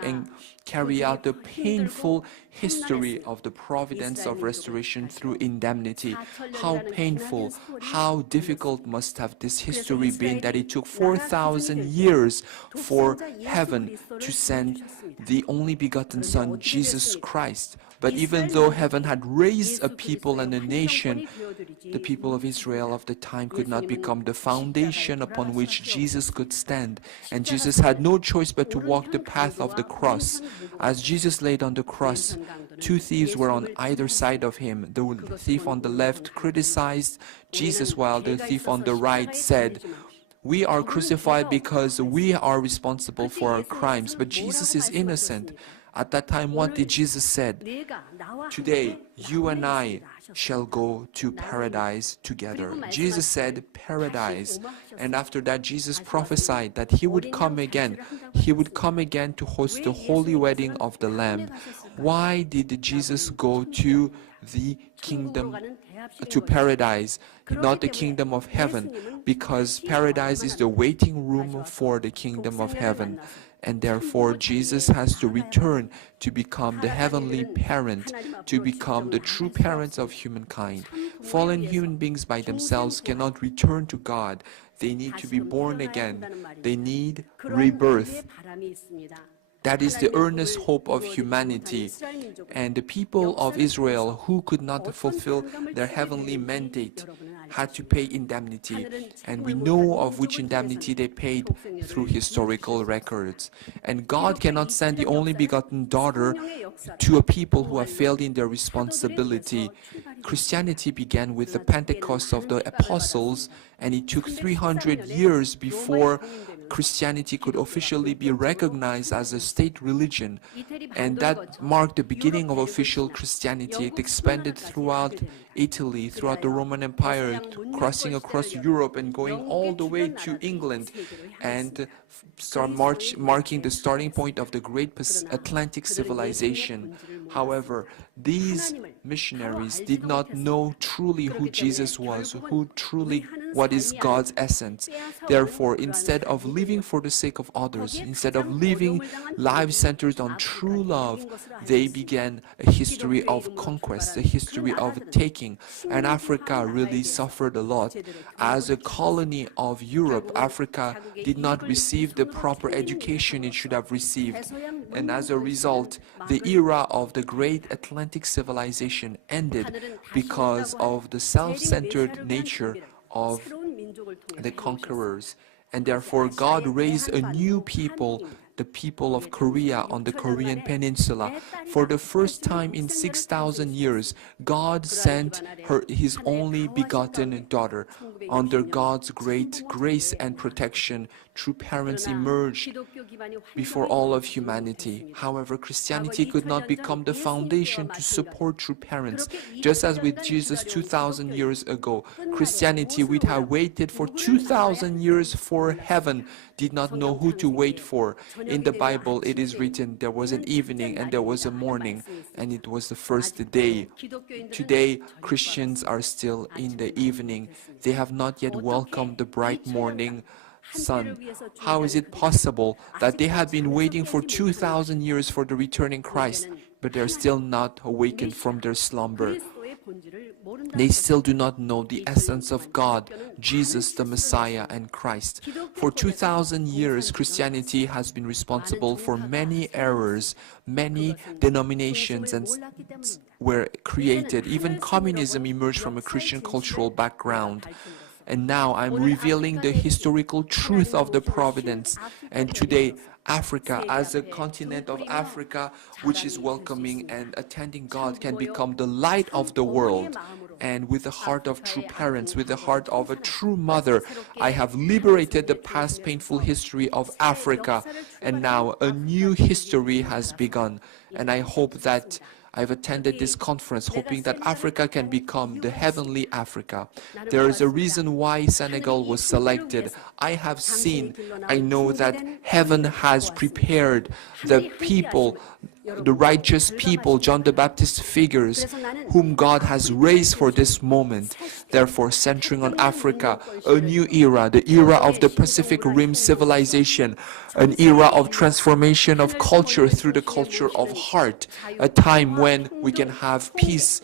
carry out the painful history of the providence of restoration through indemnity. How painful, how difficult must have this history been that it took 4,000 years for heaven to send the only begotten Son, Jesus Christ. But even though heaven had raised a people and a nation, the people of Israel of the time could not become the foundation upon which Jesus could stand. And Jesus had no choice but to walk the path of the cross. As Jesus laid on the cross, two thieves were on either side of him. The thief on the left criticized Jesus, while the thief on the right said, "We are crucified because we are responsible for our crimes, but Jesus is innocent." At that time, what did Jesus said? "Today, you and I shall go to paradise together." Jesus said paradise. And after that, Jesus prophesied that he would come again. He would come again to host the holy wedding of the Lamb. Why did Jesus go to the kingdom, to paradise, not the kingdom of heaven? Because paradise is the waiting room for the kingdom of heaven. And therefore, Jesus has to return to become the heavenly parent, to become the true parents of humankind. Fallen human beings by themselves cannot return to God. They need to be born again. They need rebirth. That is the earnest hope of humanity. And the people of Israel who could not fulfill their heavenly mandate had to pay indemnity. And we know of which indemnity they paid through historical records. And God cannot send the only begotten daughter to a people who have failed in their responsibility. Christianity began with the Pentecost of the apostles, and it took 300 years before Christianity could officially be recognized as a state religion, and that marked the beginning of official Christianity. It expanded throughout Italy, throughout the Roman Empire, crossing across Europe and going all the way to England, and marking the starting point of the great Atlantic civilization. However, these missionaries did not know truly who Jesus was, what is God's essence. Therefore, instead of living for the sake of others, instead of living lives centered on true love, they began a history of conquest, a history of taking. And Africa really suffered a lot. As a colony of Europe, Africa did not receive the proper education it should have received. And as a result, the era of the great Atlantic civilization ended because of the self-centered nature of the conquerors. And therefore, God raised a new people, the people of Korea on the Korean peninsula. For the first time in 6,000 years, God sent His only begotten daughter. Under God's great grace and protection, true parents emerged before all of humanity. However, Christianity could not become the foundation to support true parents. Just as with Jesus 2,000 years ago, Christianity would have waited for 2,000 years for heaven, did not know who to wait for. In the Bible, it is written, there was an evening and there was a morning, and it was the first day. Today, Christians are still in the evening. They have not yet welcomed the bright morning sun. How is it possible that they have been waiting for 2,000 years for the returning Christ, but they're still not awakened from their slumber? They still do not know the essence of God, Jesus, the Messiah, and Christ. For 2,000 years, Christianity has been responsible for many errors. Many denominations were created. Even communism emerged from a Christian cultural background. And now I'm revealing the historical truth of the providence. And today, Africa, as a continent of Africa, which is welcoming and attending God, can become the light of the world. And with the heart of true parents, with the heart of a true mother, I have liberated the past painful history of Africa. And now a new history has begun. And I hope that I've attended this conference hoping that Africa can become the heavenly Africa. There is a reason why Senegal was selected. I have seen, I know that heaven has prepared the people, the righteous people, John the Baptist figures, whom God has raised for this moment. Therefore, centering on Africa, a new era, the era of the Pacific Rim civilization, an era of transformation of culture through the culture of heart, a time when we can have peace,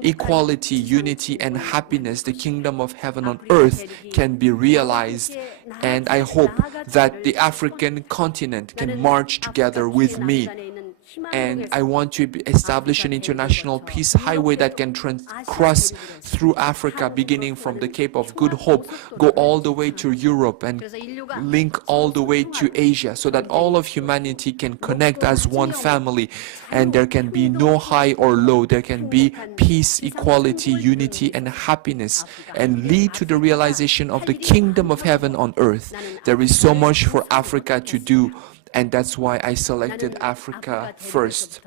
equality, unity, and happiness. The kingdom of heaven on earth can be realized. And I hope that the African continent can march together with me. And I want to establish an international peace highway that can cross through Africa, beginning from the Cape of Good Hope, go all the way to Europe and link all the way to Asia, so that all of humanity can connect as one family, and there can be no high or low. There can be peace, equality, unity, and happiness, and lead to the realization of the kingdom of heaven on earth. There is so much for Africa to do. And that's why I selected Africa first.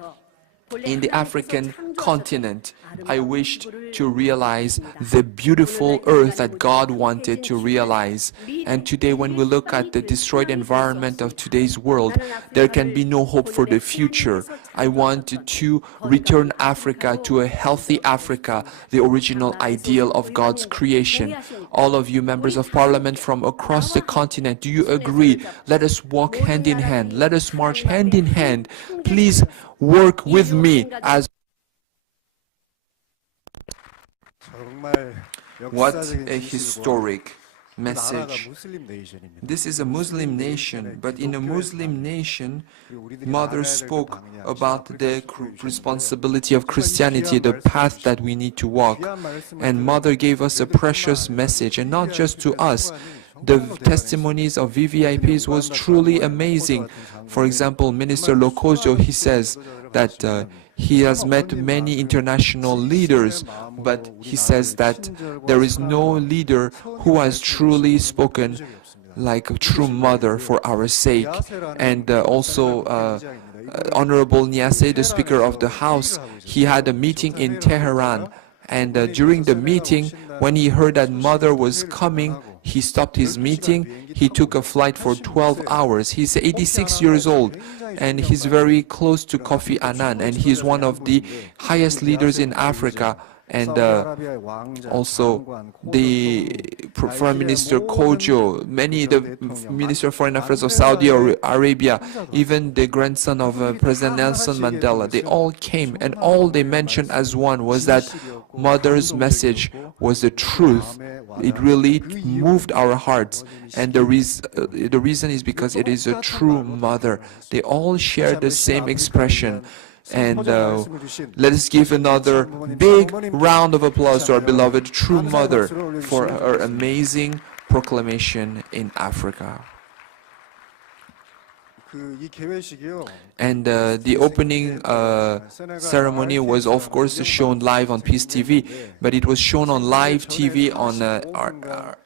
In the African continent, I wished to realize the beautiful earth that God wanted to realize. And today, when we look at the destroyed environment of today's world, there can be no hope for the future. I want to return Africa to a healthy Africa, the original ideal of God's creation. All of you members of parliament from across the continent, do you agree? Let us walk hand in hand. Let us march hand in hand. Please work with me as what a historic message. This is a Muslim nation, but in a Muslim nation, Mother spoke about the responsibility of Christianity, the path that we need to walk. And Mother gave us a precious message, and not just to us. The testimonies of VVIPs was truly amazing. For example, Minister Lokojo, he says that he has met many international leaders, but he says that there is no leader who has truly spoken like a true mother for our sake. And also Honorable Niasse, the Speaker of the House, he had a meeting in Tehran. And during the meeting, when he heard that mother was coming, he stopped his meeting. He took a flight for 12 hours. He's 86 years old, and he's very close to Kofi Annan, and he's one of the highest leaders in Africa. And also the Prime Minister Kojo, the Minister of Foreign Affairs of Saudi Arabia, even the grandson of President Nelson Mandela, they all came, and all they mentioned as one was that mother's message was the truth. It really moved our hearts, and the reason is because it is a true mother. They all share the same expression. And let us give another big round of applause to our beloved true mother for her amazing proclamation in Africa. And the opening ceremony was of course shown live on Peace TV, but it was shown on live TV on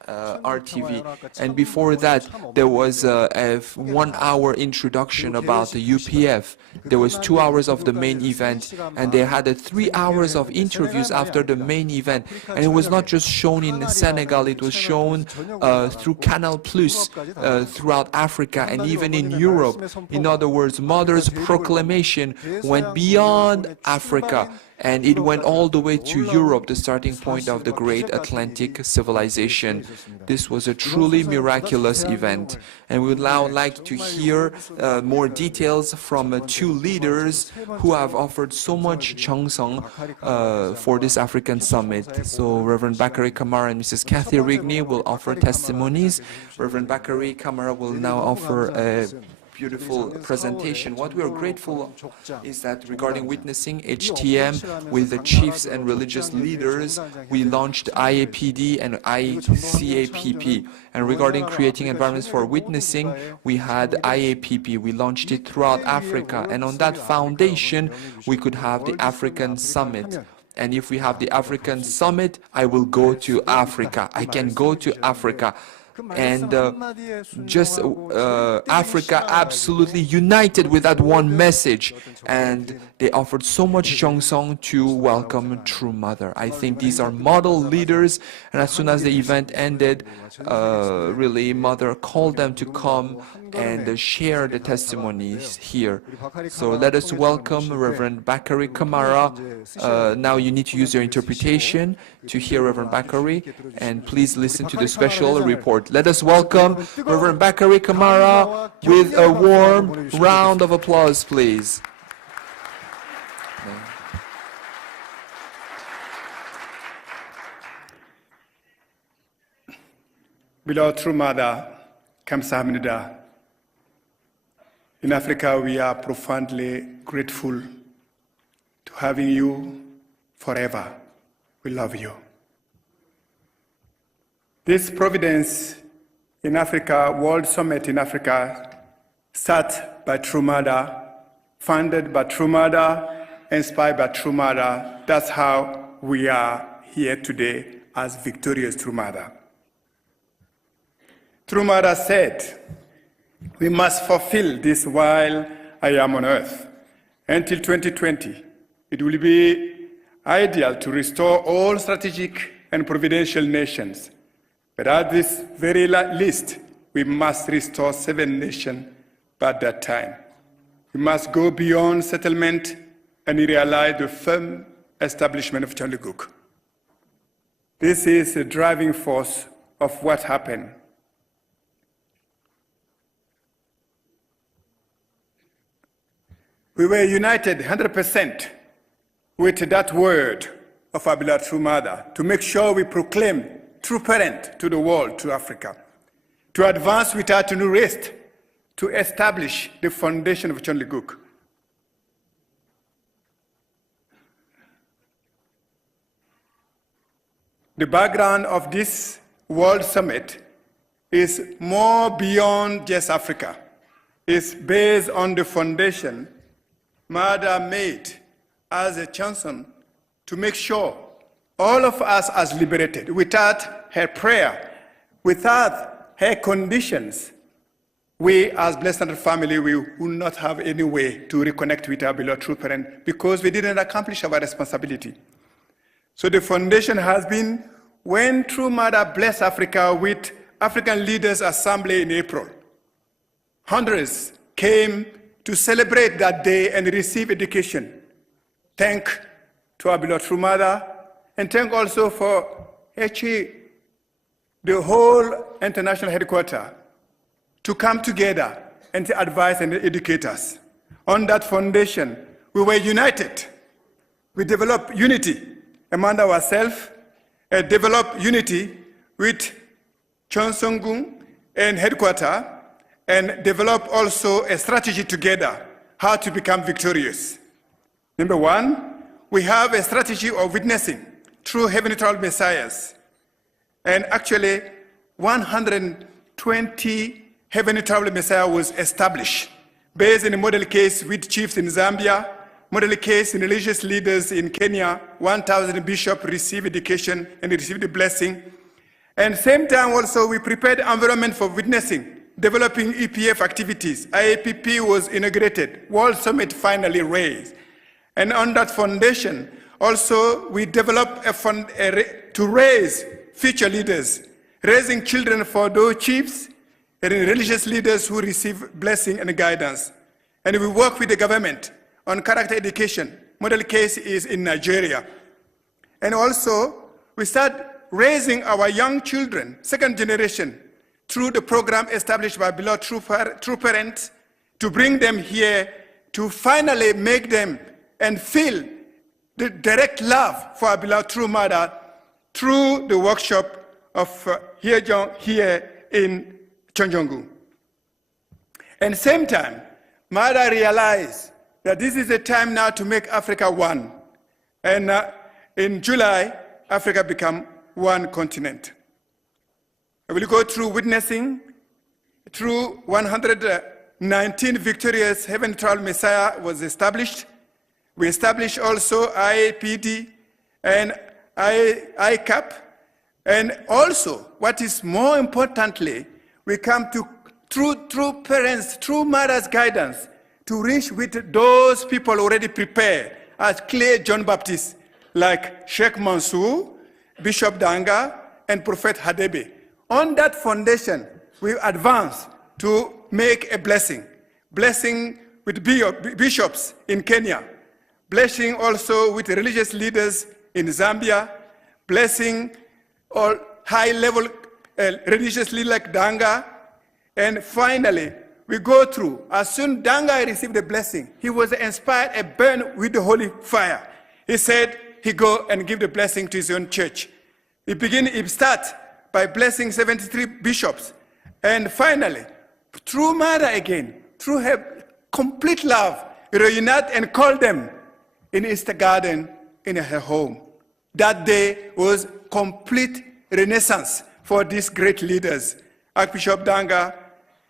RTV. And before that, there was a 1 hour introduction about the UPF. There was 2 hours of the main event, and they had 3 hours of interviews after the main event. And it was not just shown in Senegal, it was shown through Canal Plus throughout Africa and even in Europe. In other words, mother's proclamation went beyond Africa, and it went all the way to Europe, the starting point of the great Atlantic civilization. This was a truly miraculous event, and we would now like to hear more details from 2 leaders who have offered so much Cheongsong for this African summit. So Reverend Bakary Kamara and Mrs. Kathy Rigney will offer testimonies. Reverend Bakary Kamara will now offer a beautiful presentation. What we are grateful is that regarding witnessing HTM with the chiefs and religious leaders, we launched IAPD and ICAPP. And regarding creating environments for witnessing, we had IAPP. We launched it throughout Africa. And on that foundation, we could have the African Summit. And if we have the African Summit, I will go to Africa. I can go to Africa. And Africa absolutely united with that one message, and they offered so much Cheongsong to welcome True Mother. I think these are model leaders, and as soon as the event ended, really Mother called them to come and share the testimonies here. So let us welcome Reverend Bakary Kamara. Now you need to use your interpretation to hear Reverend Bakary, and please listen to the special report. Let us welcome Reverend Bakary Kamara with a warm round of applause, please. Beloved True Mother, Kamsahamnida. In Africa, we are profoundly grateful to having you forever. We love you. This Providence in Africa, World Summit in Africa, started by True Mother, funded by True Mother, inspired by True Mother. That's how we are here today as victorious True Mother. True Mother said, we must fulfill this while I am on earth. Until 2020, it will be ideal to restore all strategic and providential nations. But at this very least, we must restore 7 nations by that time. We must go beyond settlement and realize the firm establishment of Chanliguk. This is the driving force of what happened. We were united 100% with that word of our beloved True Mother to make sure we proclaim true parent to the world, to Africa, to advance without any rest, to establish the foundation of Chanliguk. The background of this World Summit is more beyond just Africa. It's based on the foundation Mother made as a champion to make sure all of us are liberated. Without her prayer, without her conditions, we as Blessed family, we will not have any way to reconnect with our beloved true parent because we didn't accomplish our responsibility. So the foundation has been when True Mother blessed Africa with African Leaders Assembly in April. Hundreds came to celebrate that day and receive education. Thank to our beloved True Mother, and thank also for HE, the whole international headquarters, to come together and to advise and educate us. On that foundation, we were united. We developed unity among ourselves, and developed unity with Chonsongung and headquarters, and developed also a strategy together how to become victorious. Number one, we have a strategy of witnessing through heavenly travel messiahs. And actually, 120 heavenly travel messiah was established based in a model case with chiefs in Zambia, model case in religious leaders in Kenya. 1,000 bishops received education and received the blessing. And same time also, we prepared the environment for witnessing, developing EPF activities. IAPP was inaugurated, World Summit finally raised. And on that foundation, also we developed a fund to raise future leaders, raising children for those chiefs and religious leaders who receive blessing and guidance. And we work with the government on character education. Model case is in Nigeria. And also, we start raising our young children, second generation, through the program established by beloved True Parents, to bring them here, to finally make them and feel the direct love for our beloved True Mother through the workshop of Hyejong here in Chonjongu. And same time, Mother realized that this is the time now to make Africa one. And in July, Africa became one continent. I will go through witnessing, through 119 victorious heavenly travel messiah was established. We established also IAPD and ICAP. And also, what is more importantly, we come to true parents, True Mother's guidance to reach with those people already prepared as clear John Baptist, like Sheikh Mansour, Bishop Danga, and Prophet Hadebe. On that foundation, we advance to make a blessing. Blessing with bishops in Kenya. Blessing also with religious leaders in Zambia. Blessing all high-level religious leaders like Danga. And finally, we go through. As soon as Danga received the blessing, he was inspired and burned with the holy fire. He said he go and give the blessing to his own church. He start by blessing 73 bishops. And finally, through Mother again, through her complete love, reunite and call them in Easter Garden in her home. That day was complete renaissance for these great leaders, Archbishop Danga,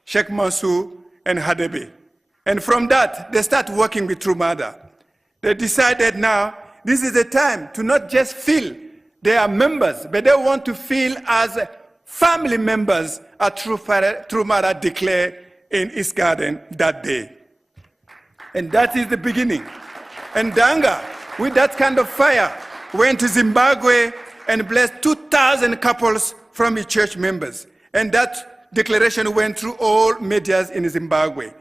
Sheikh Mansour, and Hadebe. And from that, they start working with True Mother. They decided now, this is the time to not just feel they are members, but they want to feel as family members, as True Mother declared in East Garden that day. And that is the beginning. And Danga, with that kind of fire, went to Zimbabwe and blessed 2,000 couples from his church members. And that declaration went through all medias in Zimbabwe.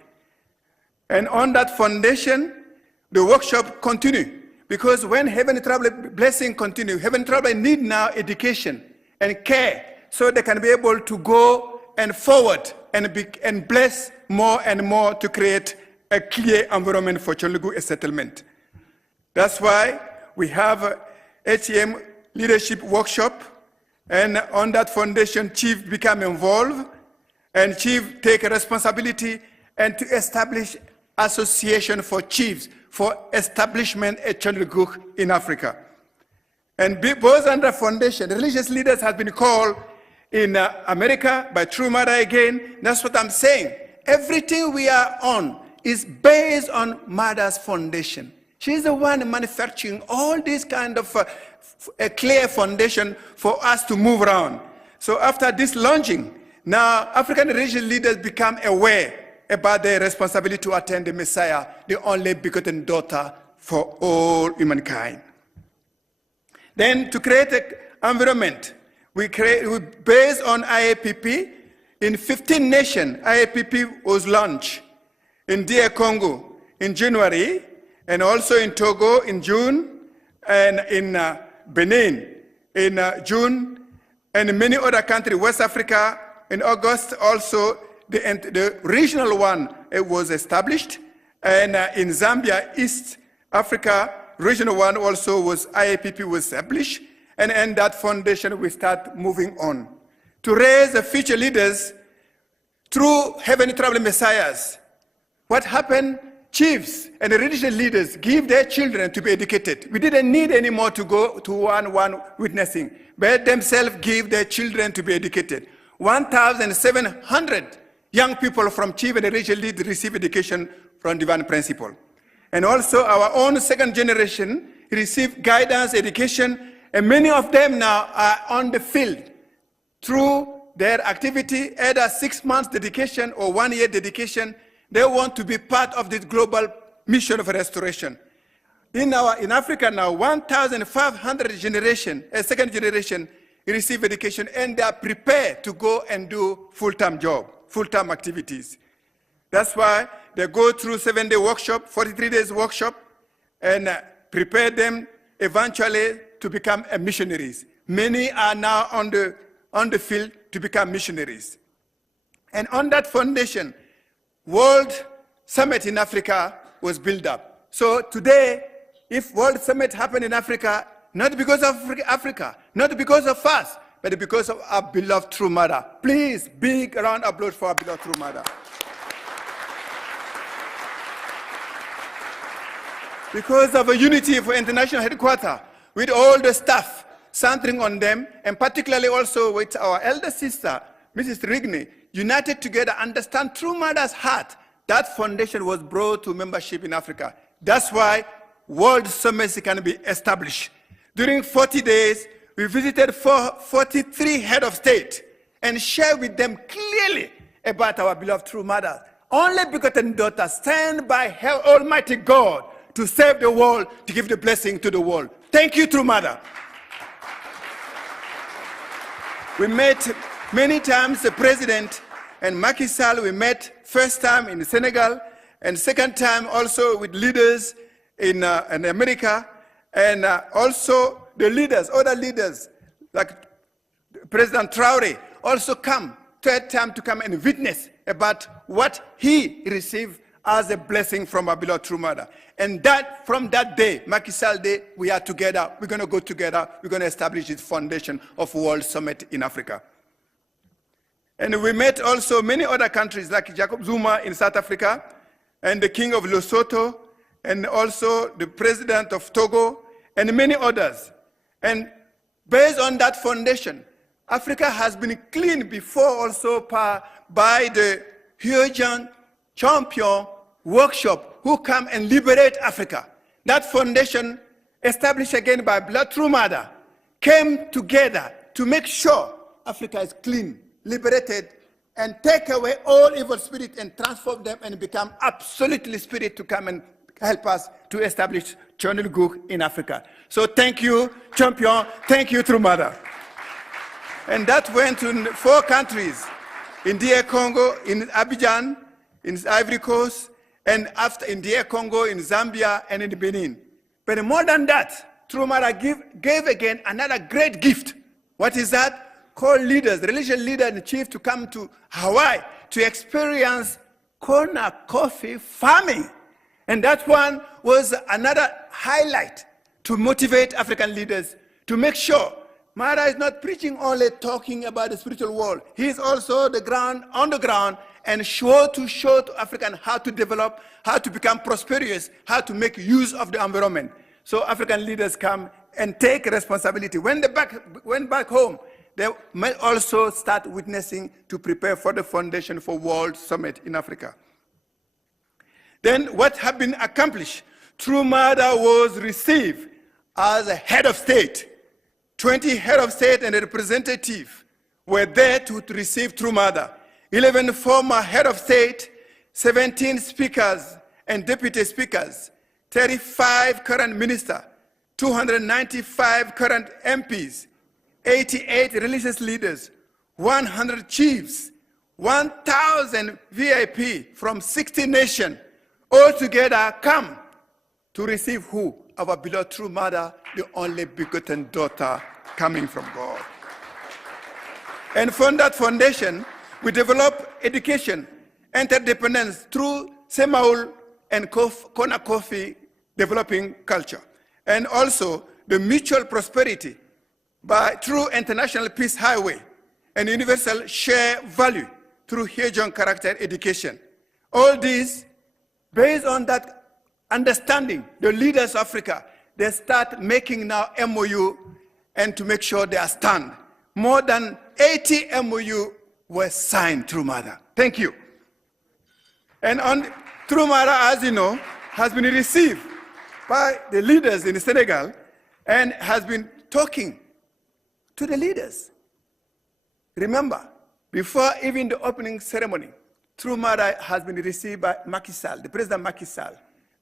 And on that foundation, the workshop continued. Because when Heavenly Traveler blessing continue, Heavenly Traveler need now education and care so they can be able to go and forward and bless more and more to create a clear environment for Chonlugu settlement. That's why we have a HEM leadership workshop, and on that foundation, Chief become involved, and Chief take a responsibility and to establish association for chiefs for establishment at Chonlugu in Africa. And both under foundation, religious leaders have been called in America by True Mother again. That's what I'm saying. Everything we are on is based on Mother's foundation. She's the one manufacturing all this kind of a clear foundation for us to move around. So after this launching, Now, African religious leaders become aware about their responsibility to attend the Messiah, the only begotten daughter for all humankind. Then to create an environment, we based on IAPP, in 15 nations, IAPP was launched. In DR Congo in January, and also in Togo in June, and in Benin in June, and in many other countries, West Africa, in August also, the regional one was established, and in Zambia, East Africa, regional one also was, IAPP was established, and that foundation we start moving on to raise the future leaders through heavenly traveling messiahs. What happened? Chiefs and religious leaders give their children to be educated. We didn't need anymore to go to one-on-one witnessing, but themselves give their children to be educated. 1,700 young people from chief and religious leaders receive education from divine principle. And also our own second generation receive guidance, education, and many of them now are on the field through their activity, either 6 months dedication or 1 year dedication. They want to be part of this global mission of restoration. In Africa now, 1,500 generation, a second generation, receive education, and they are prepared to go and do full-time job, full-time activities. That's why they go through 7-day workshop, 43 days workshop, and prepare them eventually to become missionaries. Many are now on the field to become missionaries. And on that foundation, World Summit in Africa was built up. So today, if World Summit happened in Africa, not because of Africa, not because of us, but because of our beloved true mother. Please, big round of applause for our beloved true mother. Because of a unity for international headquarters, with all the staff centering on them, and particularly also with our elder sister, Mrs. Rigney, united together, understand true mother's heart. That foundation was brought to membership in Africa. That's why World Summit can be established. During 40 days, we visited 43 head of state and shared with them clearly about our beloved true mother, only begotten daughter, sent by her Almighty God to save the world, to give the blessing to the world. Thank you, true mother. We met many times the president and Macky Sall. We met first time in Senegal, and second time also with leaders in America, and also the leaders, other leaders like President Traore also come, third time to come and witness about what he received as a blessing from our beloved true mother. And that, from that day, Macky Sall Day, we are together. We're going to go together. We're going to establish this foundation of World Summit in Africa. And we met also many other countries like Jacob Zuma in South Africa, and the King of Lesotho, and also the President of Togo, and many others. And based on that foundation, Africa has been cleaned before also by the huge champion workshop who come and liberate Africa. That foundation, established again by Blood True Mother, came together to make sure Africa is clean, liberated, and take away all evil spirit and transform them and become absolutely spirit to come and help us to establish Chonil Guk in Africa. So thank you, champion. Thank you, True Mother. And that went to 4 countries, in DR Congo, in Abidjan, in Ivory Coast, and after in DR Congo, in Zambia, and in Benin. But more than that, True Mother gave again another great gift. What is that? Call leaders, religious leaders and chief to come to Hawaii to experience corner coffee farming. And that one was another highlight to motivate African leaders to make sure Mara is not preaching only talking about the spiritual world. He is also on the ground and show to African how to develop, how to become prosperous, how to make use of the environment. So African leaders come and take responsibility. When they went back home, they may also start witnessing to prepare for the foundation for World Summit in Africa. Then what had been accomplished? True Mother was received as a head of state. 20 head of state and a representative were there to receive True Mother. 11 former head of state, 17 speakers and deputy speakers, 35 current ministers, 295 current MPs, 88 religious leaders, 100 chiefs, 1,000 VIP from 60 nations, all together come to receive who? Our beloved True Mother, the only begotten daughter coming from God. And from that foundation, we develop education, interdependence through Semaul and Kona Coffee developing culture, and also the mutual prosperity through international peace highway and universal share value through Hejong character education. All these, based on that understanding, the leaders of Africa, they start making now MOU and to make sure they are stand. More than 80 MOU were signed through Mother. Thank you. And on True Mother, as you know, has been received by the leaders in Senegal and has been talking to the leaders. Remember, before even the opening ceremony, True Mother has been received by Macky Sall, the President Macky Sall.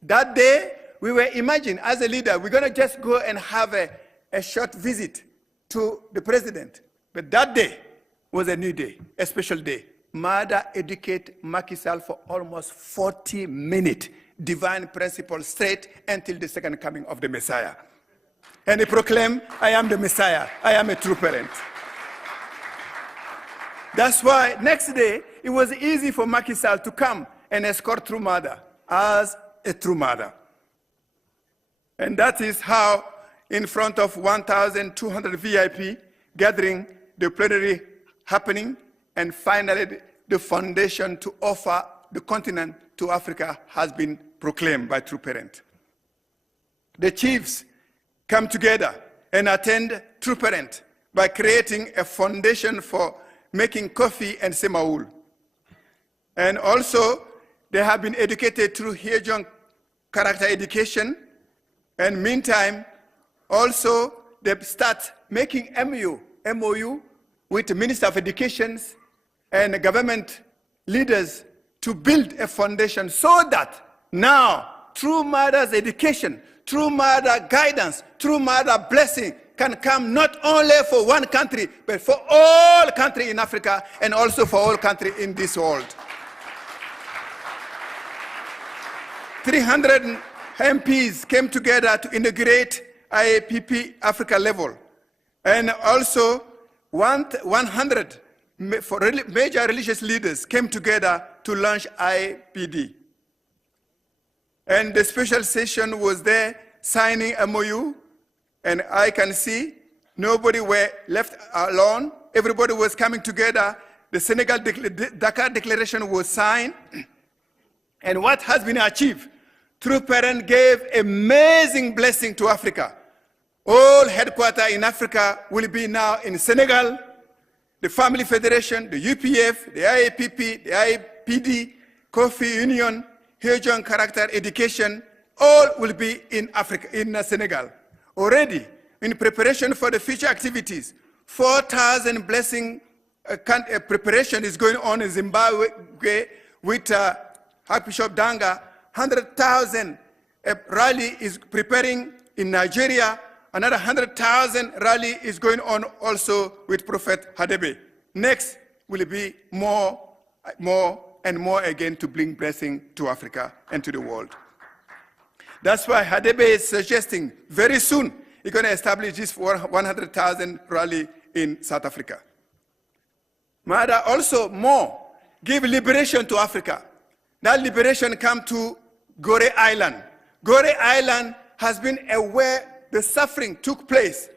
That day, we were imagining, as a leader, we're going to just go and have a short visit to the president. But that day was a new day, a special day. Mother educated Macky Sall for almost 40 minutes, divine principle straight until the second coming of the Messiah. And he proclaimed, I am the Messiah, I am a true parent. That's why next day, it was easy for Macky Sall to come and escort True Mother as a True Mother. And that is how, in front of 1,200 VIP gathering, the plenary happening, and finally the foundation to offer the continent to Africa has been proclaimed by True Parent. The chiefs come together and attend True Parent by creating a foundation for making coffee and semaul. And also, they have been educated through Hejong character education. And meantime, also, they start making MOU with the Minister of Education and government leaders to build a foundation so that now True Mother's education, True Mother guidance, True Mother blessing can come not only for one country, but for all countries in Africa and also for all countries in this world. 300 MPs came together to integrate IAPP Africa level. And also 100 major religious leaders came together to launch IPD. And the special session was there signing MOU, and I can see nobody were left alone. Everybody was coming together. The Senegal Dakar Declaration was signed. And what has been achieved? True Parent gave amazing blessing to Africa. All headquarters in Africa will be now in Senegal. The Family Federation, the UPF, the IAPP, the IPD, Coffee Union, Hejong Character Education, all will be in Africa, in Senegal. Already, in preparation for the future activities, 4,000 blessing preparation is going on in Zimbabwe with Archbishop Danga. 100,000 rally is preparing in Nigeria. Another 100,000 rally is going on also with Prophet Hadebe. Next will be more and more again to bring blessing to Africa and to the world. That's why Hadebe is suggesting very soon he's going to establish this 100,000 rally in South Africa. Mother also more give liberation to Africa. That liberation come to Gore Island. Gore Island has been where the suffering took place.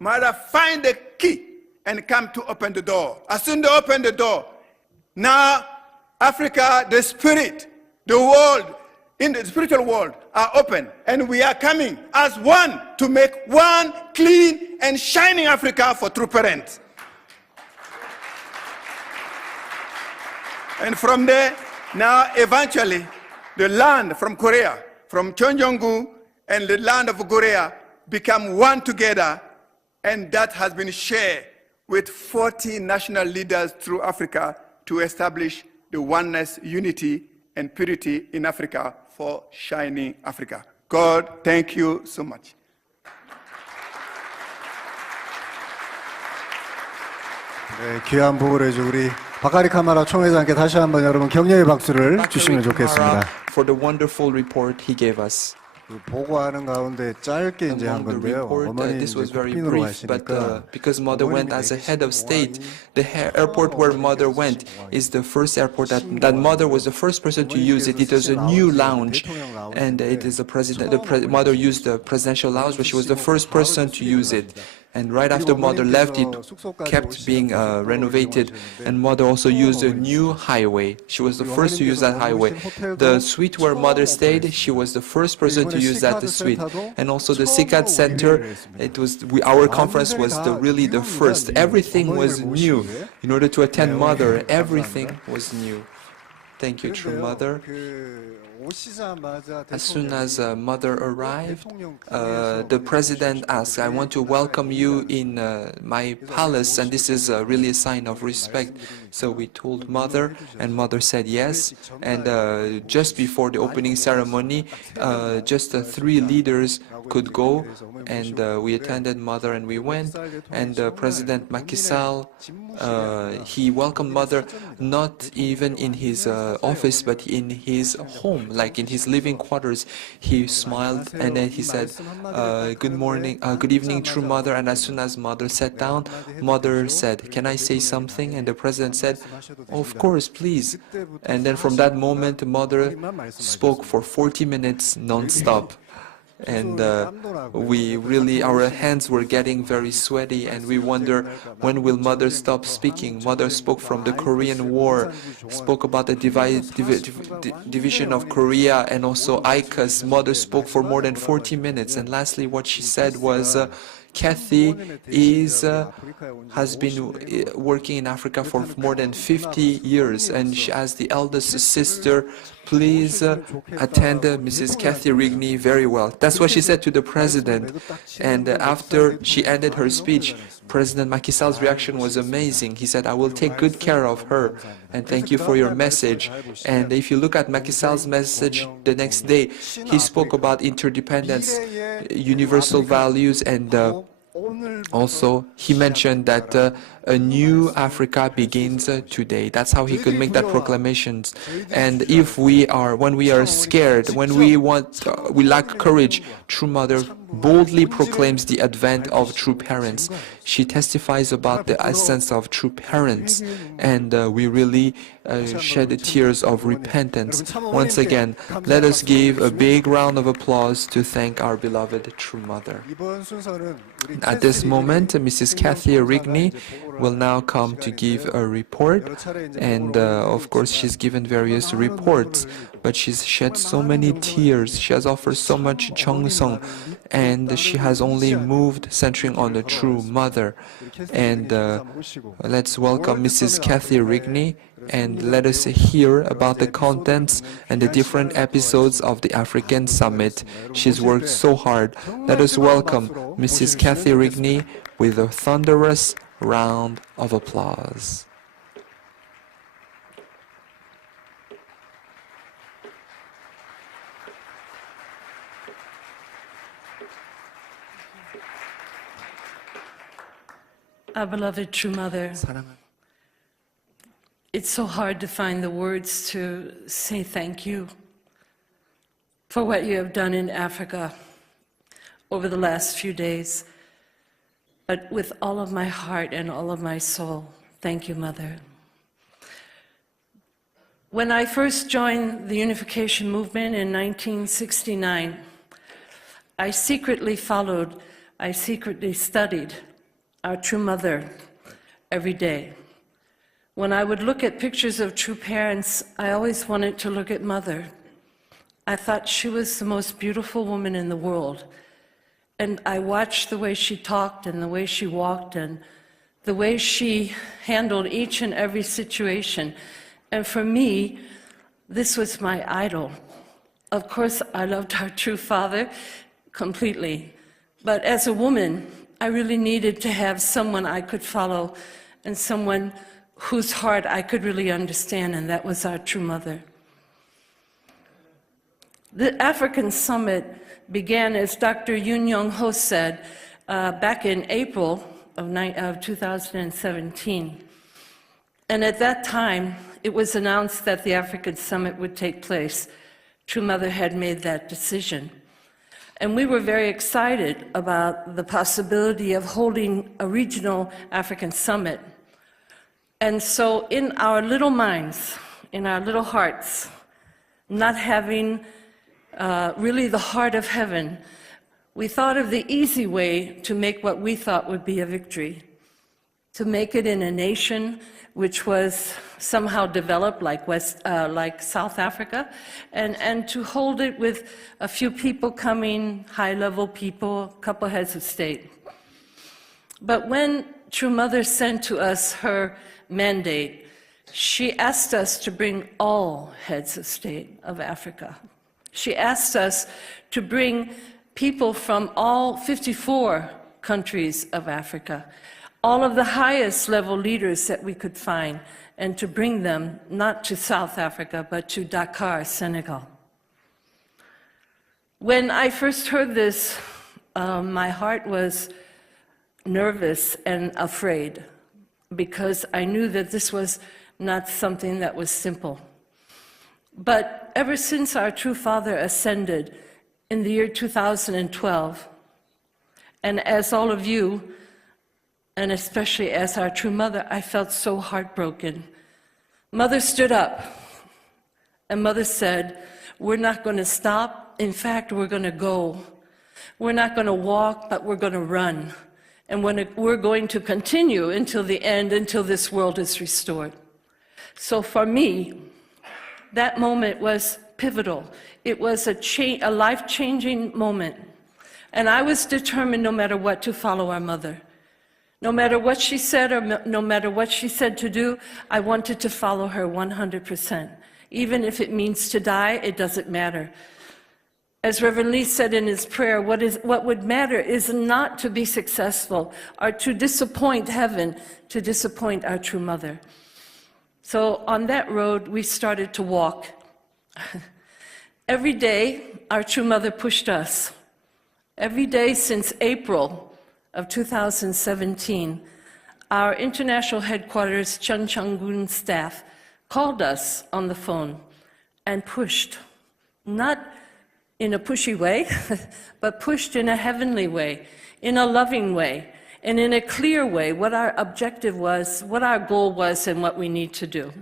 Mother find the key and come to open the door. As soon as they open the door, now Africa, the spirit, the world, in the spiritual world are open, and we are coming as one to make one clean and shining Africa for True Parents. And from there, now eventually, the land from Korea, from Cheonjeongu and the land of Korea become one together, and that has been shared with 40 national leaders through Africa to establish the oneness, unity, and purity in Africa for shining Africa. God, thank you so much. 네, 귀한 보고를 해주 우리 바카리 카마라 총회장께 다시 한번 여러분 격려의 박수를 주시면 좋겠습니다. For the wonderful report he gave us. 보고하는 가운데 짧게 이제 한 Among the 건데요. report, 어머니 this 이제 was very 필리핀으로 brief, but 가시니까 because mother went as a head of state, the airport where mother went is the first airport that mother was the first person to use it. It was a new lounge, and it is the president. Mother used the presidential lounge, but she was the first person to use it. And right after mother left, it kept being renovated, and mother also used a new highway. She was the first to use that highway. The suite where mother stayed, she was the first person to use that suite. And also the SICAD Center, our conference was really the first. Everything was new. In order to attend mother, everything was new. Thank you, true mother. As soon as mother arrived, the president asked, I want to welcome you in my palace, and this is really a sign of respect. So we told mother, and mother said yes. And just before the opening ceremony, just 3 leaders could go, and we attended mother and we went. And President Macky Sall, he welcomed mother not even in his office, but in his home, like in his living quarters. He smiled and then he said, good morning, good evening, true mother. And as soon as mother sat down, mother said, can I say something? And the president said, of course, please. And then from that moment, mother spoke for 40 minutes non-stop. And our hands were getting very sweaty, and we wonder, when will mother stop speaking? Mother spoke from the Korean War, spoke about the division of Korea, and also ICAS. Mother spoke for more than 40 minutes, and lastly what she said was, Kathy has been working in Africa for more than 50 years, and she, as the eldest sister, please attend Mrs. Kathy Rigney very well. That's what she said to the president. And after she ended her speech, President Macky Sall's reaction was amazing. He said, I will take good care of her, and thank you for your message. And if you look at Macky Sall's message the next day, he spoke about interdependence, universal values, and also he mentioned that a new Africa begins today. That's how he could make that proclamation. And when we are scared, when we lack courage, true mother boldly proclaims the advent of true parents. She testifies about the essence of true parents, and we really shed tears of repentance. Once again, let us give a big round of applause to thank our beloved true mother. At this moment, Mrs. Kathy Rigney will now come to give a report, and of course she's given various reports, but she's shed so many tears, she has offered so much cheongsong, and she has only moved centering on the true mother. And let's welcome Mrs. Kathy Rigney, and let us hear about the contents and the different episodes of the African Summit. She's worked so hard. Let us welcome Mrs. Kathy Rigney with a thunderous round of applause. Our beloved true mother, it's so hard to find the words to say thank you for what you have done in Africa over the last few days. But with all of my heart and all of my soul, thank you, Mother. When I first joined the unification movement in 1969, I secretly studied our true mother every day. When I would look at pictures of true parents, I always wanted to look at Mother. I thought she was the most beautiful woman in the world. And I watched the way she talked and the way she walked and the way she handled each and every situation. And for me, this was my idol. Of course, I loved our true father completely. But as a woman, I really needed to have someone I could follow and someone whose heart I could really understand, and that was our true mother. The African Summit began, as Dr. Yoon Young-ho said, back in April of 2017. And at that time, it was announced that the African Summit would take place. True Mother had made that decision. And we were very excited about the possibility of holding a regional African Summit. And so in our little minds, in our little hearts, not having really the heart of heaven, we thought of the easy way to make what we thought would be a victory, to make it in a nation which was somehow developed like South Africa, and to hold it with a few people coming, high-level people, a couple heads of state. But when True Mother sent to us her mandate, she asked us to bring all heads of state of Africa. She asked us to bring people from all 54 countries of Africa, all of the highest level leaders that we could find, and to bring them not to South Africa, but to Dakar, Senegal. When I first heard this, my heart was nervous and afraid, because I knew that this was not something that was simple. But ever since our true Father ascended in the year 2012, and as all of you, and especially as our true mother, I felt so heartbroken. Mother stood up, and Mother said, we're not going to stop. In fact, we're going to go. We're not going to walk, but we're going to run. And we're going to continue until the end, until this world is restored. So for me, that moment was pivotal. It was a life-changing moment. And I was determined, no matter what, to follow our mother. No matter what she said or no matter what she said to do, I wanted to follow her 100%. Even if it means to die, it doesn't matter. As Reverend Lee said in his prayer, what would matter is not to be successful or to disappoint heaven, to disappoint our true mother. So on that road, we started to walk. Every day, our true mother pushed us. Every day since April of 2017, our international headquarters Cheongsanggun staff called us on the phone and pushed, not in a pushy way, but pushed in a heavenly way, in a loving way, and in a clear way what our objective was, what our goal was, and what we need to do.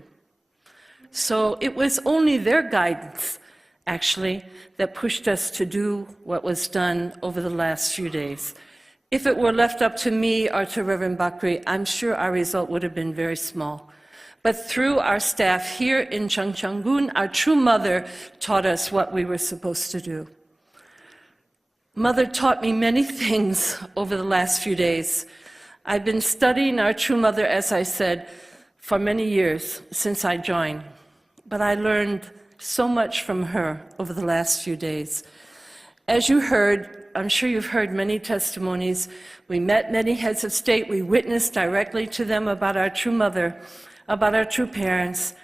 So it was only their guidance, actually, that pushed us to do what was done over the last few days. If it were left up to me or to Reverend Bakri, I'm sure our result would have been very small. But through our staff here in Cheongsanggun, our true mother taught us what we were supposed to do. Mother taught me many things over the last few days. I've been studying our true mother, as I said, for many years since I joined. But I learned so much from her over the last few days. As you heard, I'm sure you've heard many testimonies. We met many heads of state. We witnessed directly to them about our true mother, about our true parents.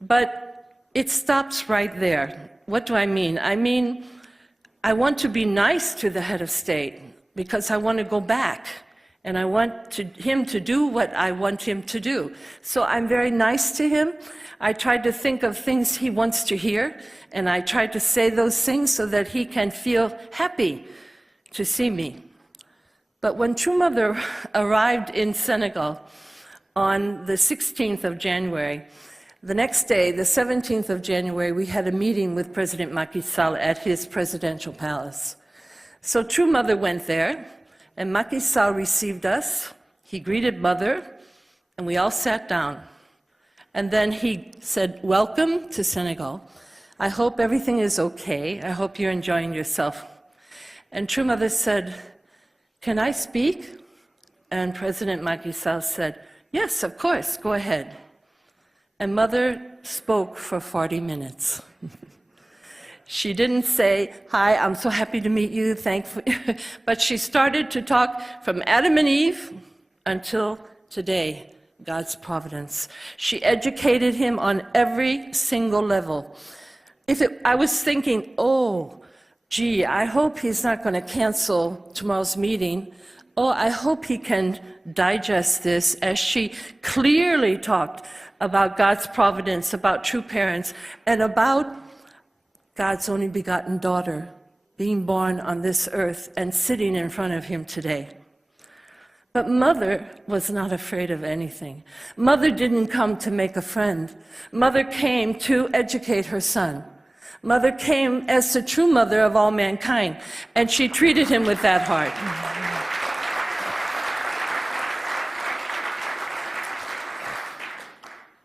But it stops right there. What do I mean? I mean, I want to be nice to the head of state because I want to go back and I want him to do what I want him to do. So I'm very nice to him. I tried to think of things he wants to hear, and I tried to say those things so that he can feel happy to see me. But when True Mother arrived in Senegal on the 16th of January, the next day, the 17th of January, we had a meeting with President Macky Sall at his presidential palace. So True Mother went there, and Macky Sall received us. He greeted Mother, and we all sat down. And then he said, welcome to Senegal. I hope everything is okay. I hope you're enjoying yourself. And True Mother said, can I speak? And President Macky Sall said, yes, of course, go ahead. And Mother spoke for 40 minutes. She didn't say, "Hi, I'm so happy to meet you, thankful," but she started to talk from Adam and Eve until today, God's providence. She educated him on every single level. I was thinking, oh, gee, I hope he's not going to cancel tomorrow's meeting. Oh, I hope he can digest this, as she clearly talked about God's providence, about true parents, and about God's only begotten daughter being born on this earth and sitting in front of him today. But Mother was not afraid of anything. Mother didn't come to make a friend. Mother came to educate her son. Mother came as the true mother of all mankind, and she treated him with that heart.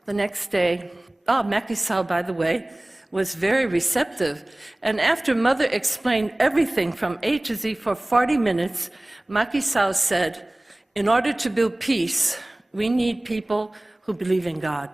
The next day, Macky Sall, by the way, was very receptive. And after Mother explained everything from A to Z for 40 minutes, Macky Sall said, in order to build peace, we need people who believe in God.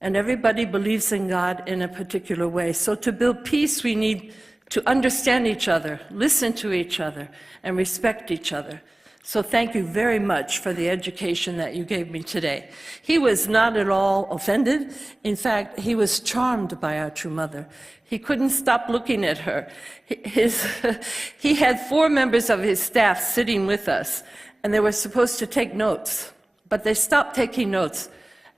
And everybody believes in God in a particular way. So to build peace, we need to understand each other, listen to each other, and respect each other. So thank you very much for the education that you gave me today. He was not at all offended. In fact, he was charmed by our true mother. He couldn't stop looking at her. He had 4 members of his staff sitting with us, and they were supposed to take notes, but they stopped taking notes,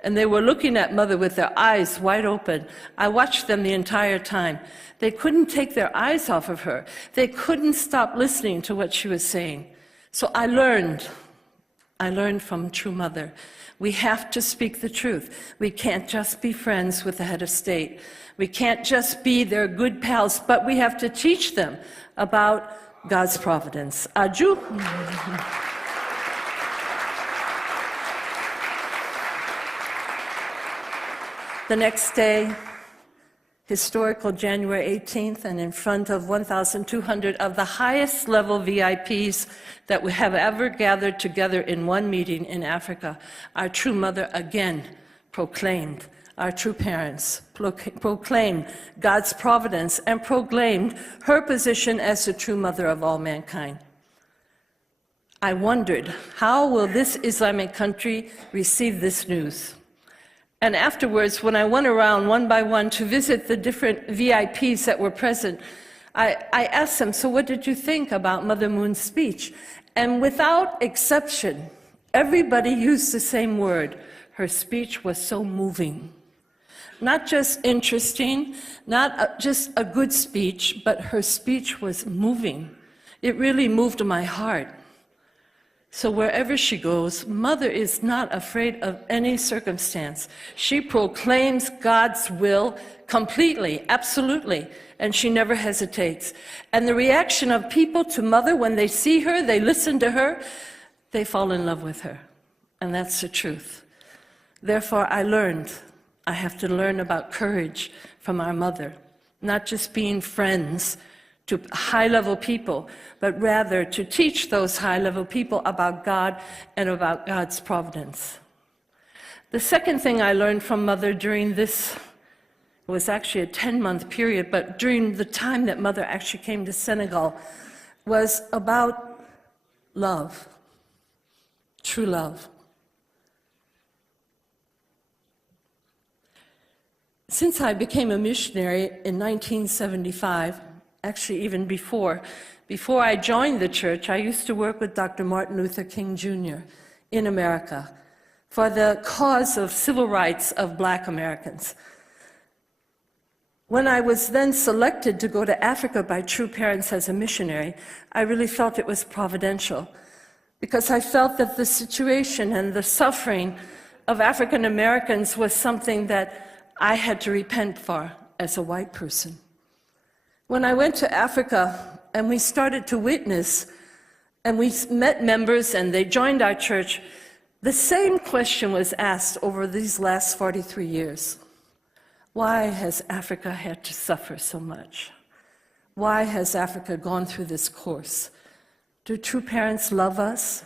and they were looking at Mother with their eyes wide open. I watched them the entire time. They couldn't take their eyes off of her. They couldn't stop listening to what she was saying. So I learned from true mother. We have to speak the truth. We can't just be friends with the head of state. We can't just be their good pals, but we have to teach them about God's providence. Aju. The next day, historical January 18th, and in front of 1,200 of the highest level VIPs that we have ever gathered together in one meeting in Africa, our true mother again proclaimed, our true parents proclaimed God's providence and proclaimed her position as the true mother of all mankind. I wondered, how will this Islamic country receive this news? And afterwards, when I went around one by one to visit the different VIPs that were present, I asked them, so what did you think about Mother Moon's speech? And without exception, everybody used the same word. Her speech was so moving. Not just interesting, not just a good speech, but her speech was moving. It really moved my heart. So wherever she goes, Mother is not afraid of any circumstance. She proclaims God's will completely, absolutely, and she never hesitates. And the reaction of people to Mother when they see her, they listen to her, they fall in love with her. And that's the truth. Therefore, I have to learn about courage from our mother, not just being friends to high-level people, but rather to teach those high-level people about God and about God's providence. The second thing I learned from Mother during this, it was actually a 10-month period, but during the time that Mother actually came to Senegal, was about love, true love. Since I became a missionary in 1975, actually even before I joined the church, I used to work with Dr. Martin Luther King Jr. in America for the cause of civil rights of Black Americans. When I was then selected to go to Africa by True Parents as a missionary, I really felt it was providential, because I felt that the situation and the suffering of African Americans was something that I had to repent for as a white person. When I went to Africa and we started to witness, and we met members and they joined our church, the same question was asked over these last 43 years. Why has Africa had to suffer so much? Why has Africa gone through this course? Do True Parents love us?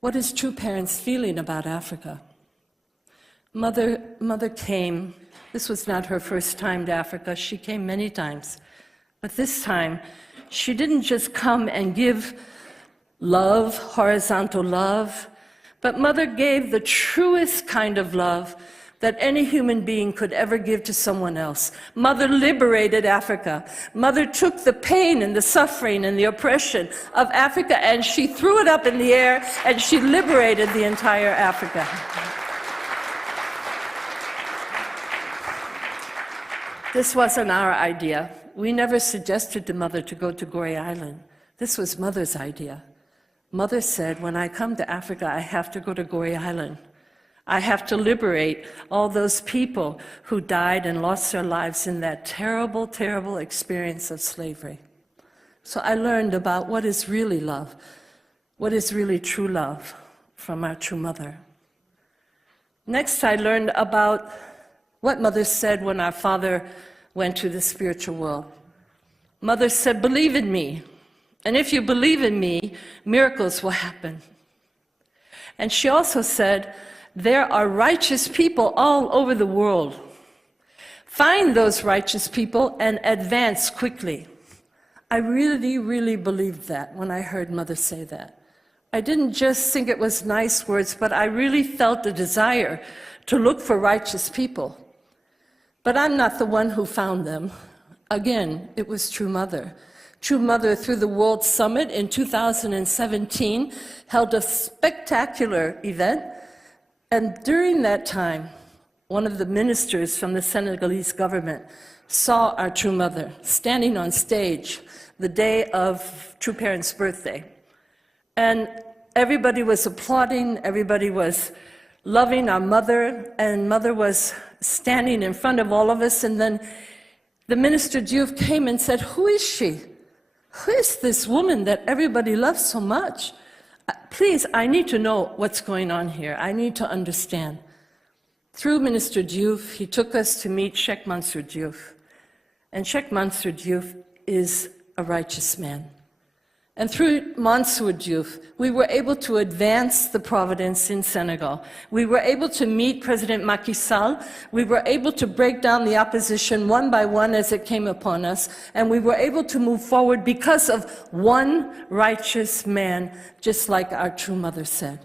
What is True Parents feeling about Africa? Mother came This was not her first time to Africa. She came many times. But this time, she didn't just come and give love, horizontal love, but Mother gave the truest kind of love that any human being could ever give to someone else. Mother liberated Africa. Mother took the pain and the suffering and the oppression of Africa and she threw it up in the air and she liberated the entire Africa. This wasn't our idea. We never suggested to Mother to go to Gorée Island. This was Mother's idea. Mother said, when I come to Africa, I have to go to Gorée Island. I have to liberate all those people who died and lost their lives in that terrible, terrible experience of slavery. So I learned about what is really love, what is really true love from our true Mother. Next, I learned about what Mother said when our father went to the spiritual world. Mother said, believe in me. And if you believe in me, miracles will happen. And she also said, there are righteous people all over the world. Find those righteous people and advance quickly. I really, really believed that when I heard Mother say that. I didn't just think it was nice words, but I really felt the desire to look for righteous people. But I'm not the one who found them. Again, it was True Mother. True Mother, through the World Summit in 2017, held a spectacular event. And during that time, one of the ministers from the Senegalese government saw our True Mother standing on stage the day of True Parents' birthday. And everybody was applauding, everybody was loving our Mother, and Mother was standing in front of all of us. And then the minister Diouf came and said, who is she? Who is this woman that everybody loves so much? Please, I need to know what's going on here. I need to understand. Through Minister Diouf, he took us to meet Sheikh Mansour Diouf. And Sheikh Mansour Diouf is a righteous man. And through Mansour Diouf, we were able to advance the providence in Senegal. We were able to meet President Macky Sall. We were able to break down the opposition one by one as it came upon us. And we were able to move forward because of one righteous man, just like our True Mother said.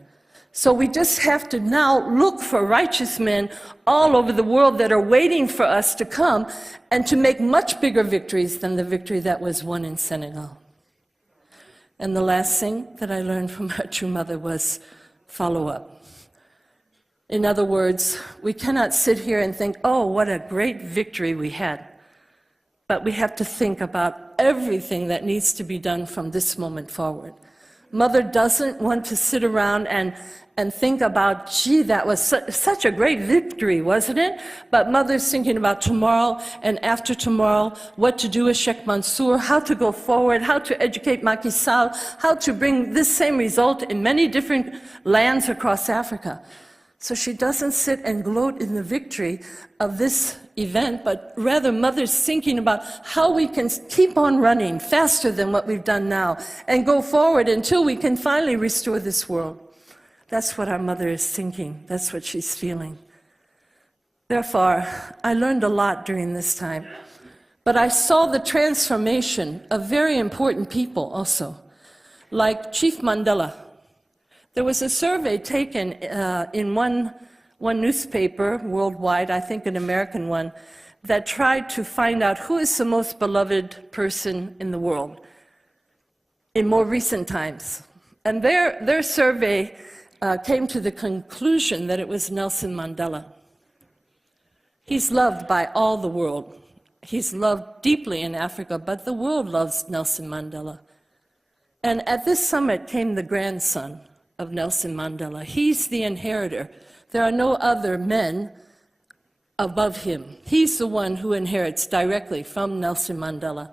So we just have to now look for righteous men all over the world that are waiting for us to come and to make much bigger victories than the victory that was won in Senegal. And the last thing that I learned from our True Mother was follow-up. In other words, we cannot sit here and think, oh, what a great victory we had. But we have to think about everything that needs to be done from this moment forward. Mother doesn't want to sit around and think about, gee, that was such a great victory, wasn't it? But Mother's thinking about tomorrow and after tomorrow, what to do with Sheikh Mansour, how to go forward, how to educate Macky Sall, how to bring this same result in many different lands across Africa. So she doesn't sit and gloat in the victory of this event, but rather Mother's thinking about how we can keep on running faster than what we've done now and go forward until we can finally restore this world. That's what our Mother is thinking. That's what she's feeling. Therefore, I learned a lot during this time, but I saw the transformation of very important people also, like Chief Mandela. There was a survey taken in one newspaper worldwide, I think an American one, that tried to find out who is the most beloved person in the world in more recent times. And their survey came to the conclusion that it was Nelson Mandela. He's loved by all the world. He's loved deeply in Africa, but the world loves Nelson Mandela. And at this summit came the grandson of Nelson Mandela. He's the inheritor. There are no other men above him. He's the one who inherits directly from Nelson Mandela.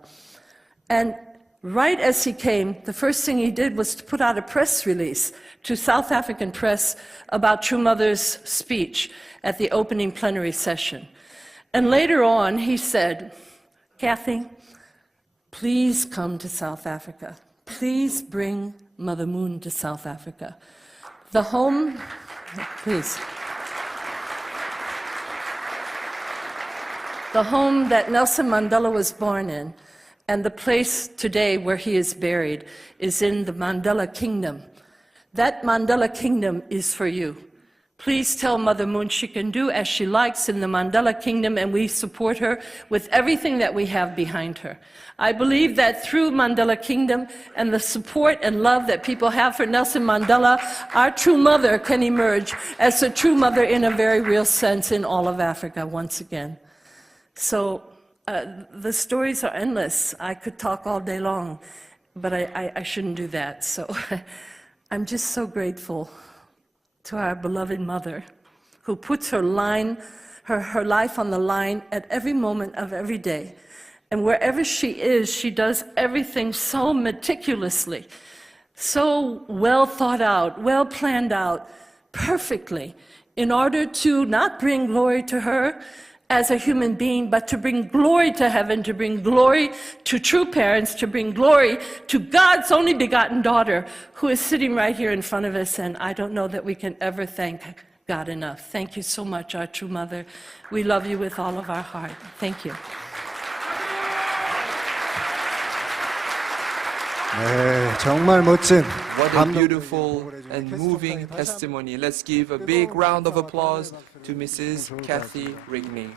And right as he came, the first thing he did was to put out a press release to South African press about True Mother's speech at the opening plenary session. And later on, he said, Kathy, please come to South Africa. Please bring Mother Moon to South Africa. The home, please. the home that Nelson Mandela was born in, and the place today where he is buried is in the Mandela Kingdom. That Mandela Kingdom is for you. Please tell Mother Moon she can do as she likes in the Mandela Kingdom, and we support her with everything that we have behind her. I believe that through Mandela Kingdom and the support and love that people have for Nelson Mandela, our true mother can emerge as a true mother in a very real sense in all of Africa once again. So the stories are endless. I could talk all day long, but I shouldn't do that. So I'm just so grateful to our beloved mother, who puts her life on the line at every moment of every day. And wherever she is, she does everything so meticulously, so well thought out, well planned out, perfectly, in order to not bring glory to her as a human being, but to bring glory to heaven, to bring glory to true parents, to bring glory to God's only begotten daughter, who is sitting right here in front of us, and I don't know that we can ever thank God enough. Thank you so much, our true mother. We love you with all of our heart. Thank you. 네, 정말 멋진 What a beautiful and moving testimony. Let's give a big round of applause to Mrs. Kathy Rigney.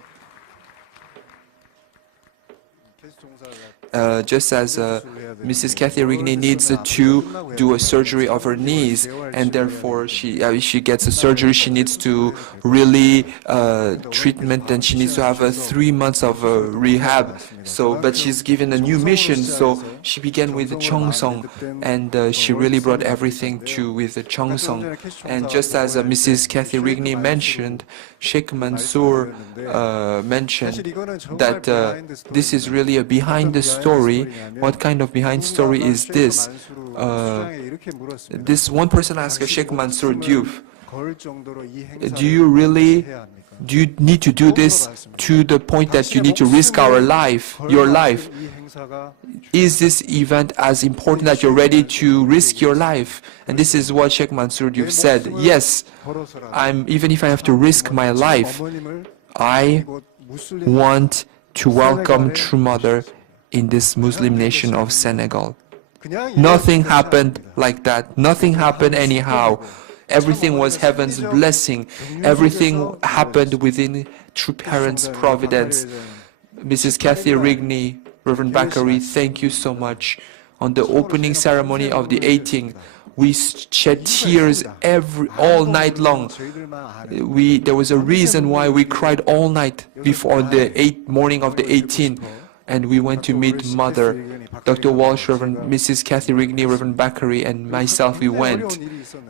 Just as Mrs. Kathy Rigney needs to do a surgery of her knees, and therefore she gets a surgery, she needs to really treatment, and she needs to have 3 months of rehab. So, but she's given a new mission. So she began with Cheongsong, and she really brought everything to with Cheongsong. And just as Mrs. Kathy Rigney mentioned, Sheikh Mansour mentioned that this is really a behind the story. What kind of behind story is this? This one person asked Sheikh Mansour Diouf, do you need to do this to the point that you need to risk your life? Is this event as important that you're ready to risk your life? And this is what Sheikh Mansour Diouf said. Yes, even if I have to risk my life, I want to welcome True Mother in this Muslim nation of Senegal. Nothing happened like that. Nothing happened anyhow. Everything was heaven's blessing. Everything happened within True Parents' providence. Mrs. Kathy Rigney, Reverend Bakari, thank you so much. On the opening ceremony of the 18th, we shed tears all night long. There was a reason why we cried all night before the morning of the 18th. And we went to meet Mother, Dr. Walsh, Reverend Mrs. Kathy Rigney, Reverend Bakari, and myself, we went.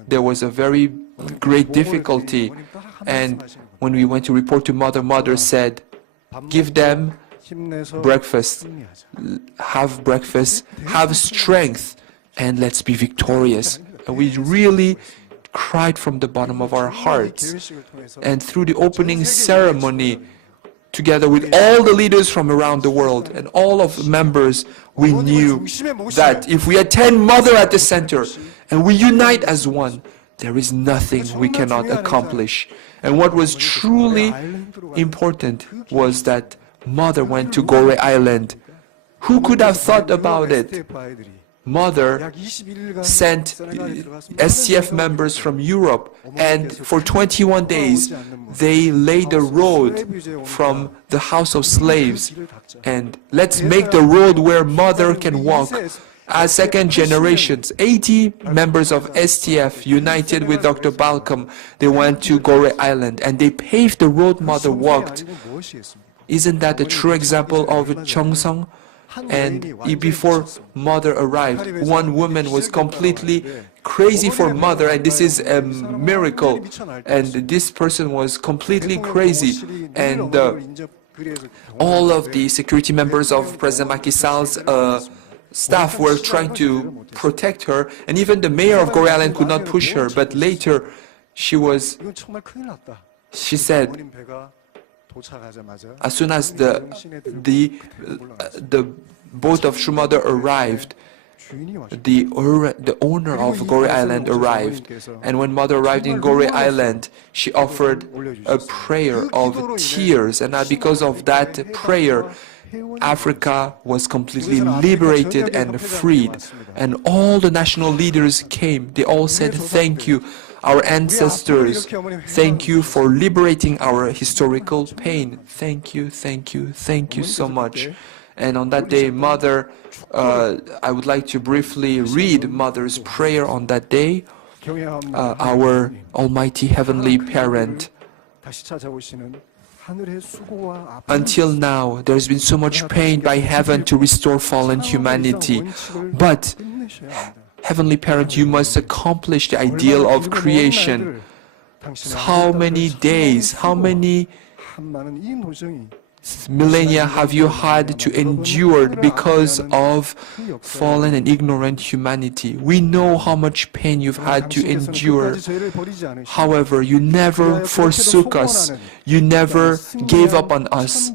There was a very great difficulty. And when we went to report to Mother, Mother said, give them breakfast, have strength, and let's be victorious. And we really cried from the bottom of our hearts. And through the opening ceremony, together with all the leaders from around the world and all of the members, we knew that if we attend Mother at the center and we unite as one, there is nothing we cannot accomplish. And what was truly important was that Mother went to Gorée Island. Who could have thought about it? Mother sent STF members from Europe, and for 21 days they laid the road from the house of slaves. And let's make the road where Mother can walk. As second generations, 80 members of STF united with Dr. Balcom, they went to Gorée Island and they paved the road Mother walked. Isn't that a true example of Cheongsong? And before Mother arrived, one woman was completely crazy for Mother, and this is a miracle. And this person was completely crazy. And all of the security members of President Macky Sall's staff were trying to protect her, and even the mayor of Gorée Island could not push her. But later, she said, as soon as the boat of True Mother arrived, the owner of Goree Island arrived. And when mother arrived in Goree Island, she offered a prayer of tears. And because of that prayer, Africa was completely liberated and freed. And all the national leaders came. They all said, "Thank you, our ancestors. Thank you for liberating our historical pain. Thank you, thank you, thank you so much." And on that day, Mother, I would like to briefly read Mother's prayer on that day. Our Almighty Heavenly Parent, until now, there's been so much pain by heaven to restore fallen humanity. But, Heavenly Parent, you must accomplish the ideal of creation. How many days, how many millennia have you had to endure because of fallen and ignorant humanity? We know how much pain you've had to endure. However, you never forsook us. You never gave up on us.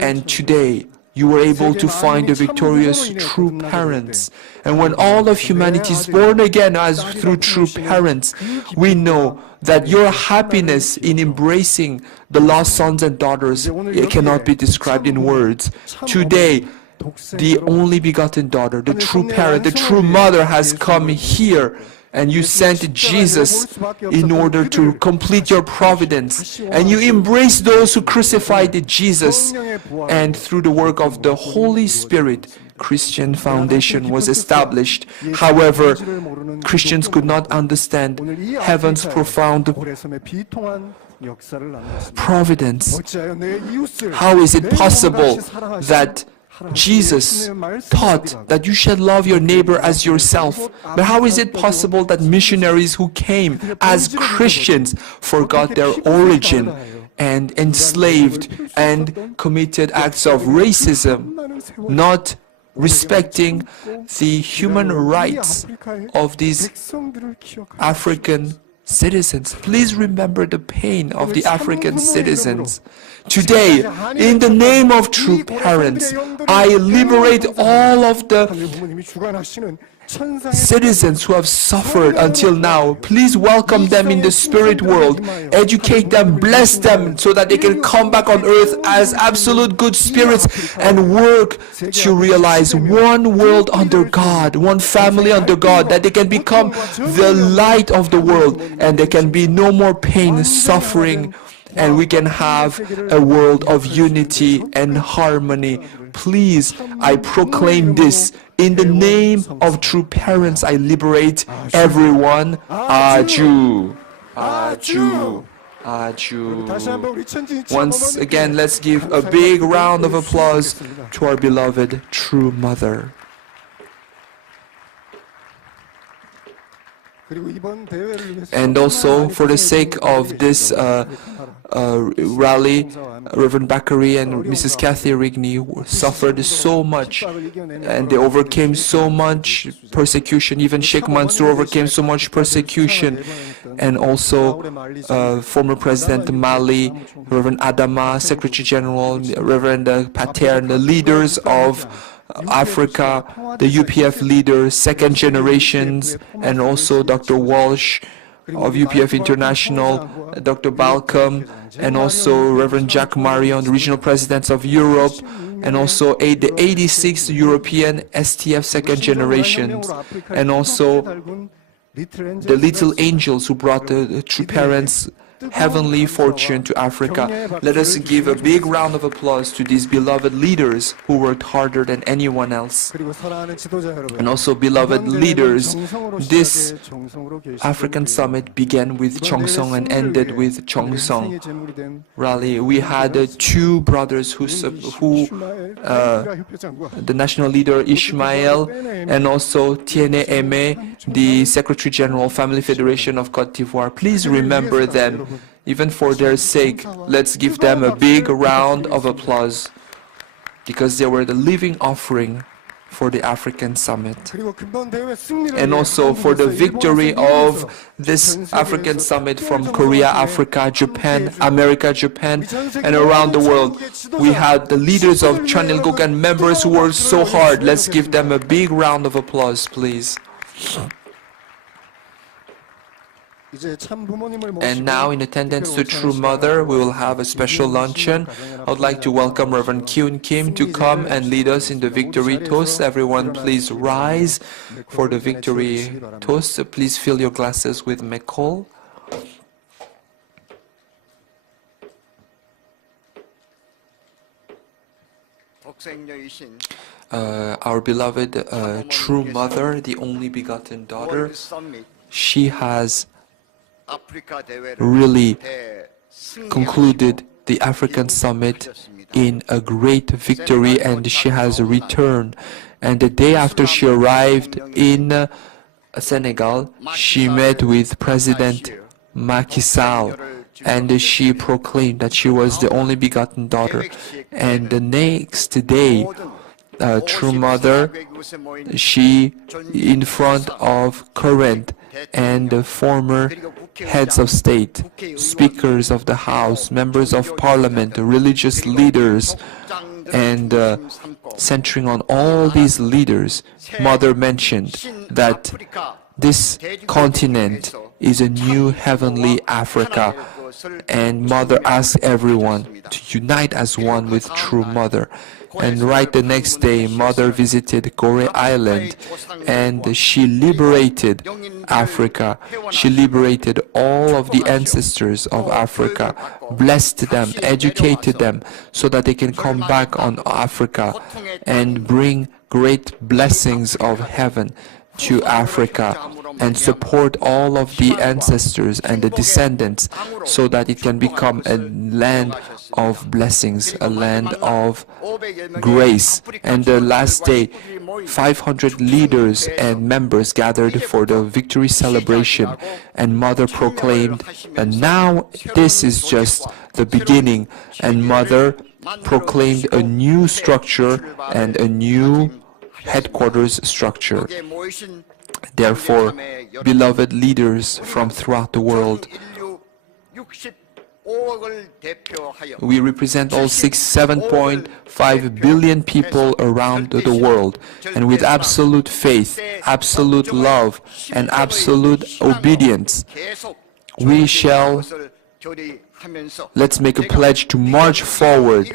And today, you were able to find the victorious true parents. And when all of humanity is born again as through true parents, we know that your happiness in embracing the lost sons and daughters, it cannot be described in words. Today, the only begotten daughter, the true parent, the true mother has come here, and you sent Jesus in order to complete your providence. And you embraced those who crucified Jesus. And through the work of the Holy Spirit, Christian foundation was established. However, Christians could not understand heaven's profound providence. How is it possible that Jesus taught that you should love your neighbor as yourself? But how is it possible that missionaries who came as Christians forgot their origin and enslaved and committed acts of racism, not respecting the human rights of these African citizens? Please remember the pain of the African citizens. Today, in the name of true parents, I liberate all of the citizens who have suffered until now. Please welcome them in the spirit world. Educate them, bless them, so that they can come back on earth as absolute good spirits and work to realize one world under God, one family under God, that they can become the light of the world, and there can be no more pain, suffering, and we can have a world of unity and harmony. Please, I proclaim this. In the name of true parents, I liberate everyone. Aju. Aju. Aju. Once again, let's give a big round of applause to our beloved true mother. And also, for the sake of this rally, Reverend Bakari and Mrs. Kathy Rigney suffered so much, and they overcame so much persecution. Even Sheikh Mansour overcame so much persecution. And also former President Mali, Reverend Adama, Secretary General, Reverend Pater, and the leaders of Africa, the UPF leaders, second generations, and also Dr. Walsh of UPF International, Dr. Balcom, and also Reverend Jacques Marion, the regional presidents of Europe, and also the 86th European STF second generations, and also the little angels who brought the true parents heavenly fortune to Africa. Let us give a big round of applause to these beloved leaders who worked harder than anyone else. And also, beloved leaders, this African summit began with Cheongsong and ended with Cheongsong rally. We had two brothers who the national leader Ishmael, and also Tiene Aimé, the Secretary General, Family Federation of Côte d'Ivoire. Please remember them. Even for their sake, let's give them a big round of applause, because they were the living offering for the African summit. 그리고 근본 대회 승리를 And 위해 also for the 한국에서, victory 일본에서, of this 전 세계에서 African summit from 특별 Korea, 정상회의에 Africa, Japan, 함께해 주셔서 America, Japan, 우리 전 세계 and around the 모든 world. 전국의 We 지도자, had the leaders of 식구들 위해 Chanilguk and 여러분 members who 뜨거운 worked so 박수를 hard. 보내주시면 Let's give them a 좋겠습니다. big round of applause, please. 이제 참 부모님을 And 모시고 now, in attendance to 특별 True 오찬 Mother, 시간을 we will have a special luncheon. I would like to welcome Reverend Kyun Kim to come and lead us in the victory toast. Everyone, please rise for the victory toast. Please fill your glasses with Mekol. Our beloved True Mother, the only begotten daughter, she has really concluded the African summit in a great victory, and she has returned. And the day after she arrived in Senegal, she met with President Macky Sall, and she proclaimed that she was the only begotten daughter. And the next day, True Mother, she, in front of current and former heads of state, speakers of the House, members of parliament, religious leaders, and centering on all these leaders, Mother mentioned that this continent is a new heavenly Africa, and Mother asked everyone to unite as one with True Mother. And right the next day, Mother visited Gorée Island, and she liberated Africa. She liberated all of the ancestors of Africa, blessed them, educated them, so that they can come back on Africa and bring great blessings of heaven to Africa, and support all of the ancestors and the descendants, so that it can become a land of blessings, a land of grace. And the last day, 500 leaders and members gathered for the victory celebration, and Mother proclaimed, and now this is just the beginning, and Mother proclaimed a new structure and a new headquarters structure. Therefore, beloved leaders from throughout the world, we represent all 7.5 billion people around the world, and with absolute faith, absolute love, and absolute obedience, we shall, let's make a pledge to march forward.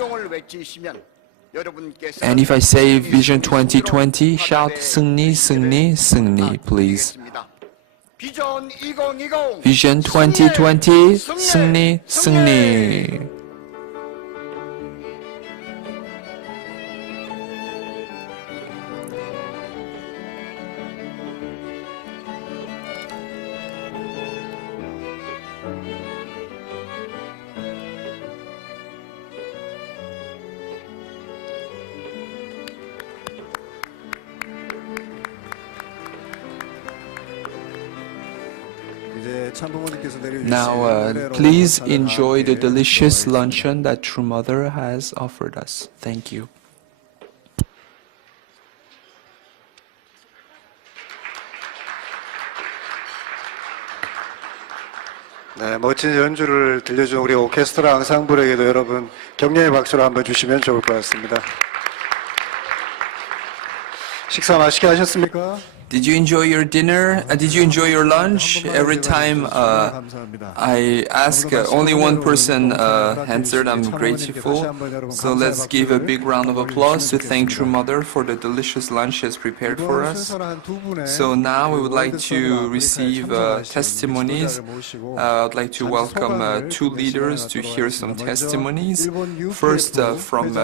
And if I say Vision 2020, shout 승리, 승리, 승리, please. Vision 2020, 승리, 승리. Now, please enjoy the delicious luncheon that True Mother has offered us. Thank you. 네, 멋진 연주를 들려준 우리 오케스트라 앙상블에게도 여러분 격려의 박수를 한번 주시면 좋을 것 같습니다. 식사 맛있게 하셨습니까? Did you enjoy your dinner? Did you enjoy your lunch? Every time I ask, only one person answered. I'm grateful. So let's give a big round of applause to thank True Mother for the delicious lunch she has prepared for us. So now we would like to receive testimonies. I'd like to welcome two leaders to hear some testimonies. First, from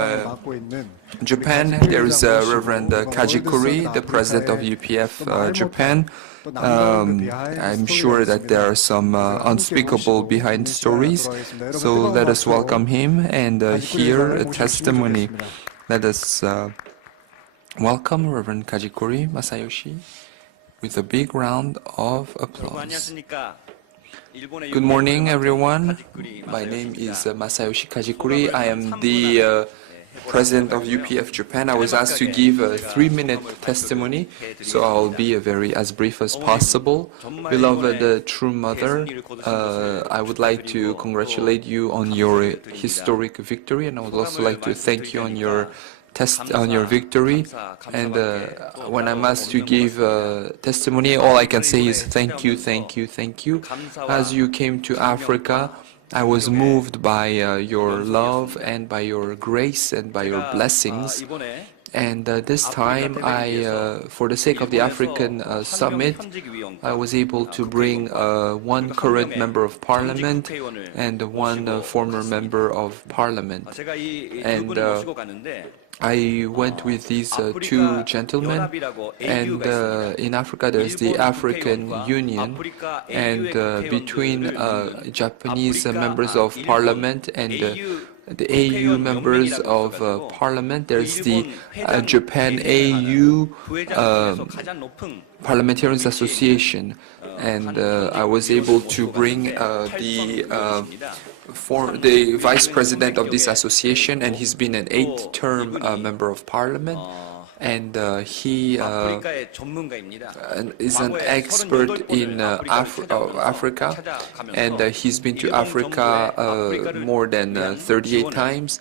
Japan, there is Reverend Kajikuri, the president of UPF Japan. I'm sure that there are some unspeakable behind stories, so let us welcome him and hear a testimony. Let us welcome Reverend Kajikuri Masayoshi with a big round of applause. Good morning, everyone. My name is Masayoshi Kajikuri. I am the President of UPF Japan, I was asked to give a 3-minute testimony, so I'll be as brief as possible. Beloved True Mother, I would like to congratulate you on your historic victory, and I would also like to thank you on your victory. And when I'm asked to give testimony, all I can say is thank you, thank you, thank you. As you came to Africa, I was moved by your love and by your grace and by your blessings. And this time, for the sake of the African Summit, I was able to bring one current member of parliament and one former member of parliament. And I went with these two gentlemen, and in Africa there's the African Union, and between Japanese members of parliament and the AU members of parliament, there's the Japan AU Parliamentarians Association, and I was able to bring the vice president of this association, and he's been an 8-term member of parliament, and he is an expert in Africa, and he's been to Africa more than 38 times,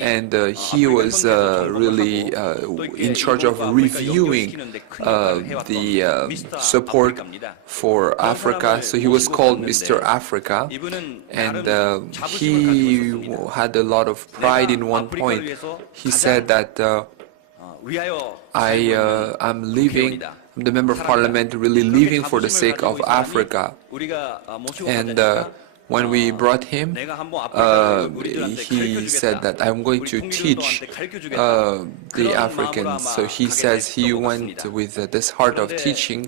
and he was really in charge of reviewing the support for Africa, so he was called Mr. Africa, and he had a lot of pride in one point. He said that I'm leaving, the member of parliament, really leaving for the sake of Africa. And when we brought him, he said that I'm going to teach the Africans. So he says he went with this heart of teaching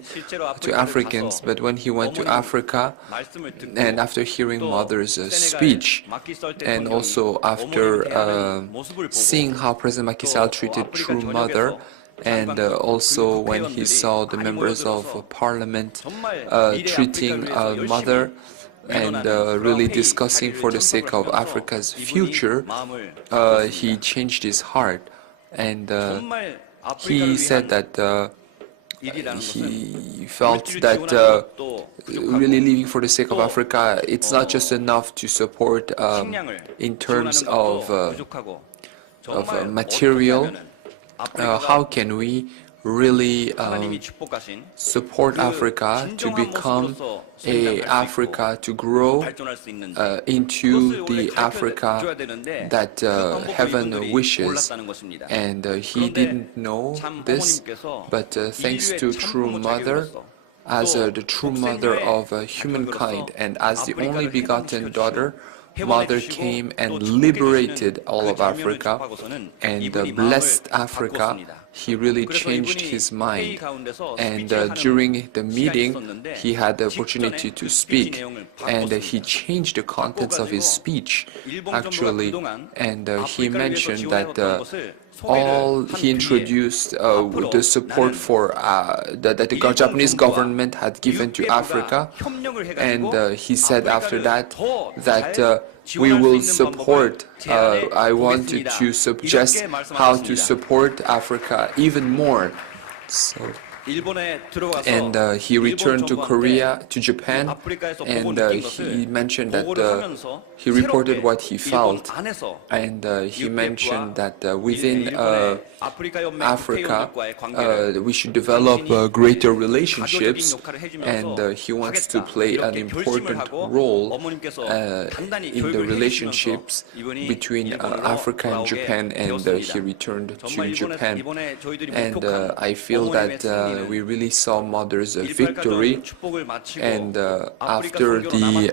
to Africans, but when he went to Africa, and after hearing Mother's speech, and also after seeing how President Macky Sall treated True Mother, and also when he saw the members of parliament treating Mother, and really discussing for the sake of Africa's future, he changed his heart, and he said that he felt that really living for the sake of Africa, it's not just enough to support in terms of material. How can we really support Africa to become Africa, to grow into the Africa that heaven wishes? And he didn't know this, but thanks to True Mother, as the true mother of humankind, and as the only begotten daughter, Mother came and liberated all of Africa and blessed Africa. He really changed his mind, and during the meeting he had the opportunity to speak, and he changed the contents of his speech actually, and he mentioned that he introduced the support for that the Japanese government had given to Africa, and he said after that we will support. I wanted to suggest how to support Africa even more. So, and he returned to Korea, to Japan, and he mentioned that he reported what he felt, and he mentioned that within Africa we should develop greater relationships, and he wants to play an important role in the relationships between Africa and Japan, and he returned to Japan, and I feel that we really saw Mother's victory, and after the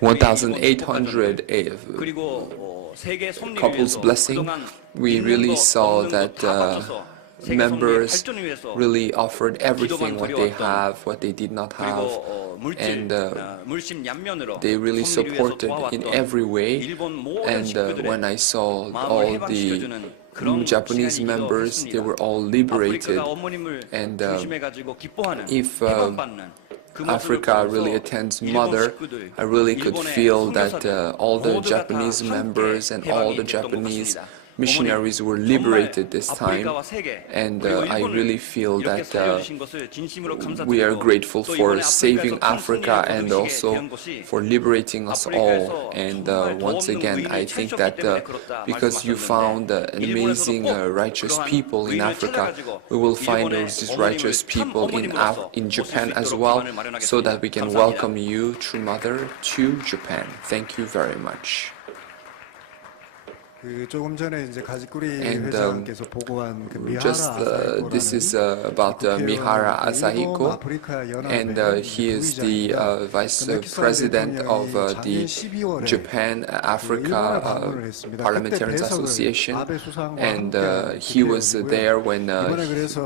1,800 couples blessing, we really saw that members really offered everything, what they have, what they did not have, and they really supported in every way. And when I saw all the Japanese members, they were all liberated, and if Africa really attends Mother, I really could feel that all the Japanese members and all the Japanese missionaries were liberated this time, and I really feel that we are grateful for saving Africa and also for liberating us all. And once again, I think that because you found amazing righteous people in Africa, we will find these righteous people in Japan as well, so that we can welcome you, True Mother, to Japan. Thank you very much. 조금 전에 이제 가지꾸리 And 회장께서 보고한 그 미하라 this is about Mihara Asahiko, and he is the vice president of the Japan Africa Parliamentarians Association, and he was there when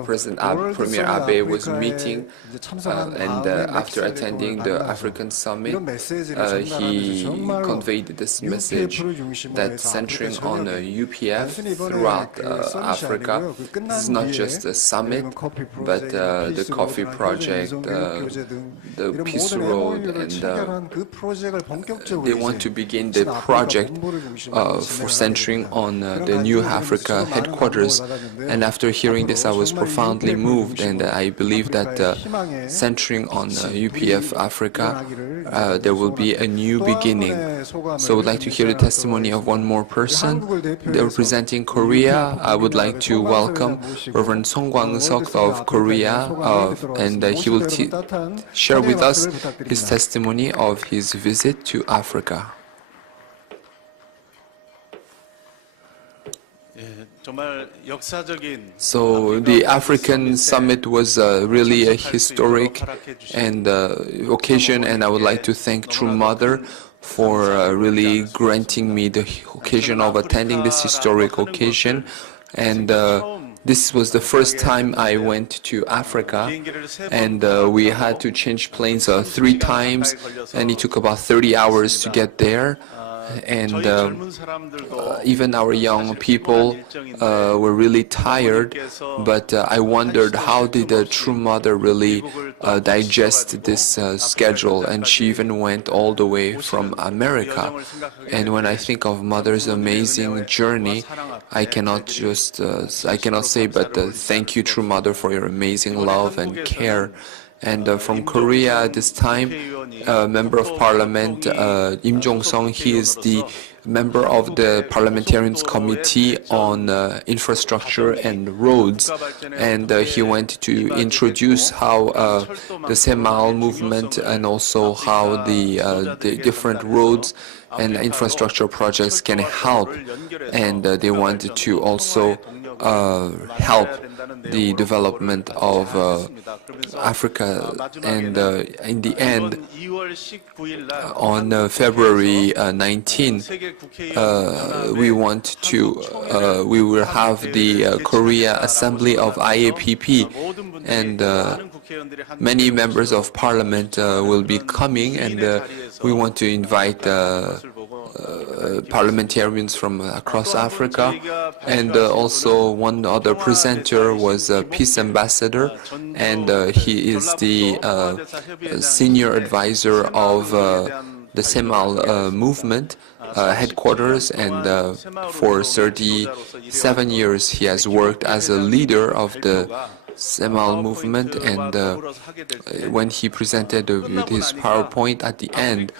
President Premier Abe was meeting, and after attending the African summit, he conveyed this message that centering on UPF throughout Africa. This is not just a summit, but the coffee project, the peace road, and they want to begin the project for centering on the new Africa headquarters. And after hearing this, I was profoundly moved, and I believe that centering on UPF Africa, there will be a new beginning. So I would like to hear the testimony of one more person. They're representing Korea. I would like to welcome Reverend Song Kwang-seok of Korea, and he will share with us his testimony of his visit to Africa. So the African summit was really a historic and occasion, and I would like to thank True Mother for really granting me the occasion of attending this historic occasion. And this was the first time I went to Africa, and we had to change planes 3 times, and it took about 30 hours to get there. And even our young people were really tired, but I wondered how did the True Mother really digest this schedule, and she even went all the way from America. And when I think of Mother's amazing journey, I cannot say but thank you, True Mother, for your amazing love and care. And from Korea this time, Member of Parliament Im Jong-sung, he is the member of the Parliamentarians Committee on Infrastructure and Roads, and he went to introduce how the Semal movement and also how the different roads and infrastructure projects can help, and they wanted to also help the development of Africa. And in the end, on February 19, we will have the Korea Assembly of IAPP, and many members of parliament will be coming, and we want to invite parliamentarians from across Africa, and also one other presenter was a peace ambassador, and he is the senior advisor of the Semal movement headquarters, and for 37 years he has worked as a leader of the Semal movement, and when he presented with his PowerPoint at the end,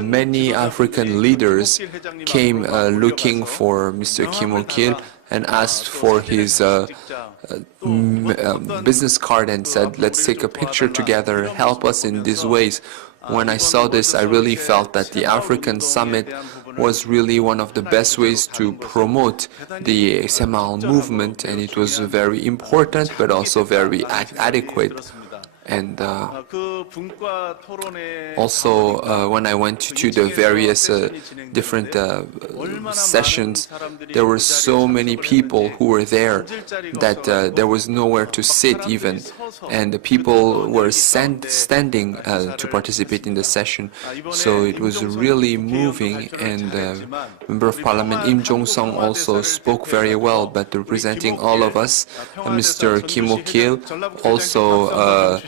many African leaders came looking for Mr. Kim Il-kil and asked for his business card and said, let's take a picture together, help us in these ways. When I saw this, I really felt that the African summit was really one of the best ways to promote the Semal movement, and it was very important but also very adequate. And also when I went to the various different sessions, there were so many people who were there that there was nowhere to sit even. and the people were standing to participate in the session. So it was really moving, and Member of Parliament Im Jong-sung also spoke very well, but representing all of us, Mr. Kim Ok-il also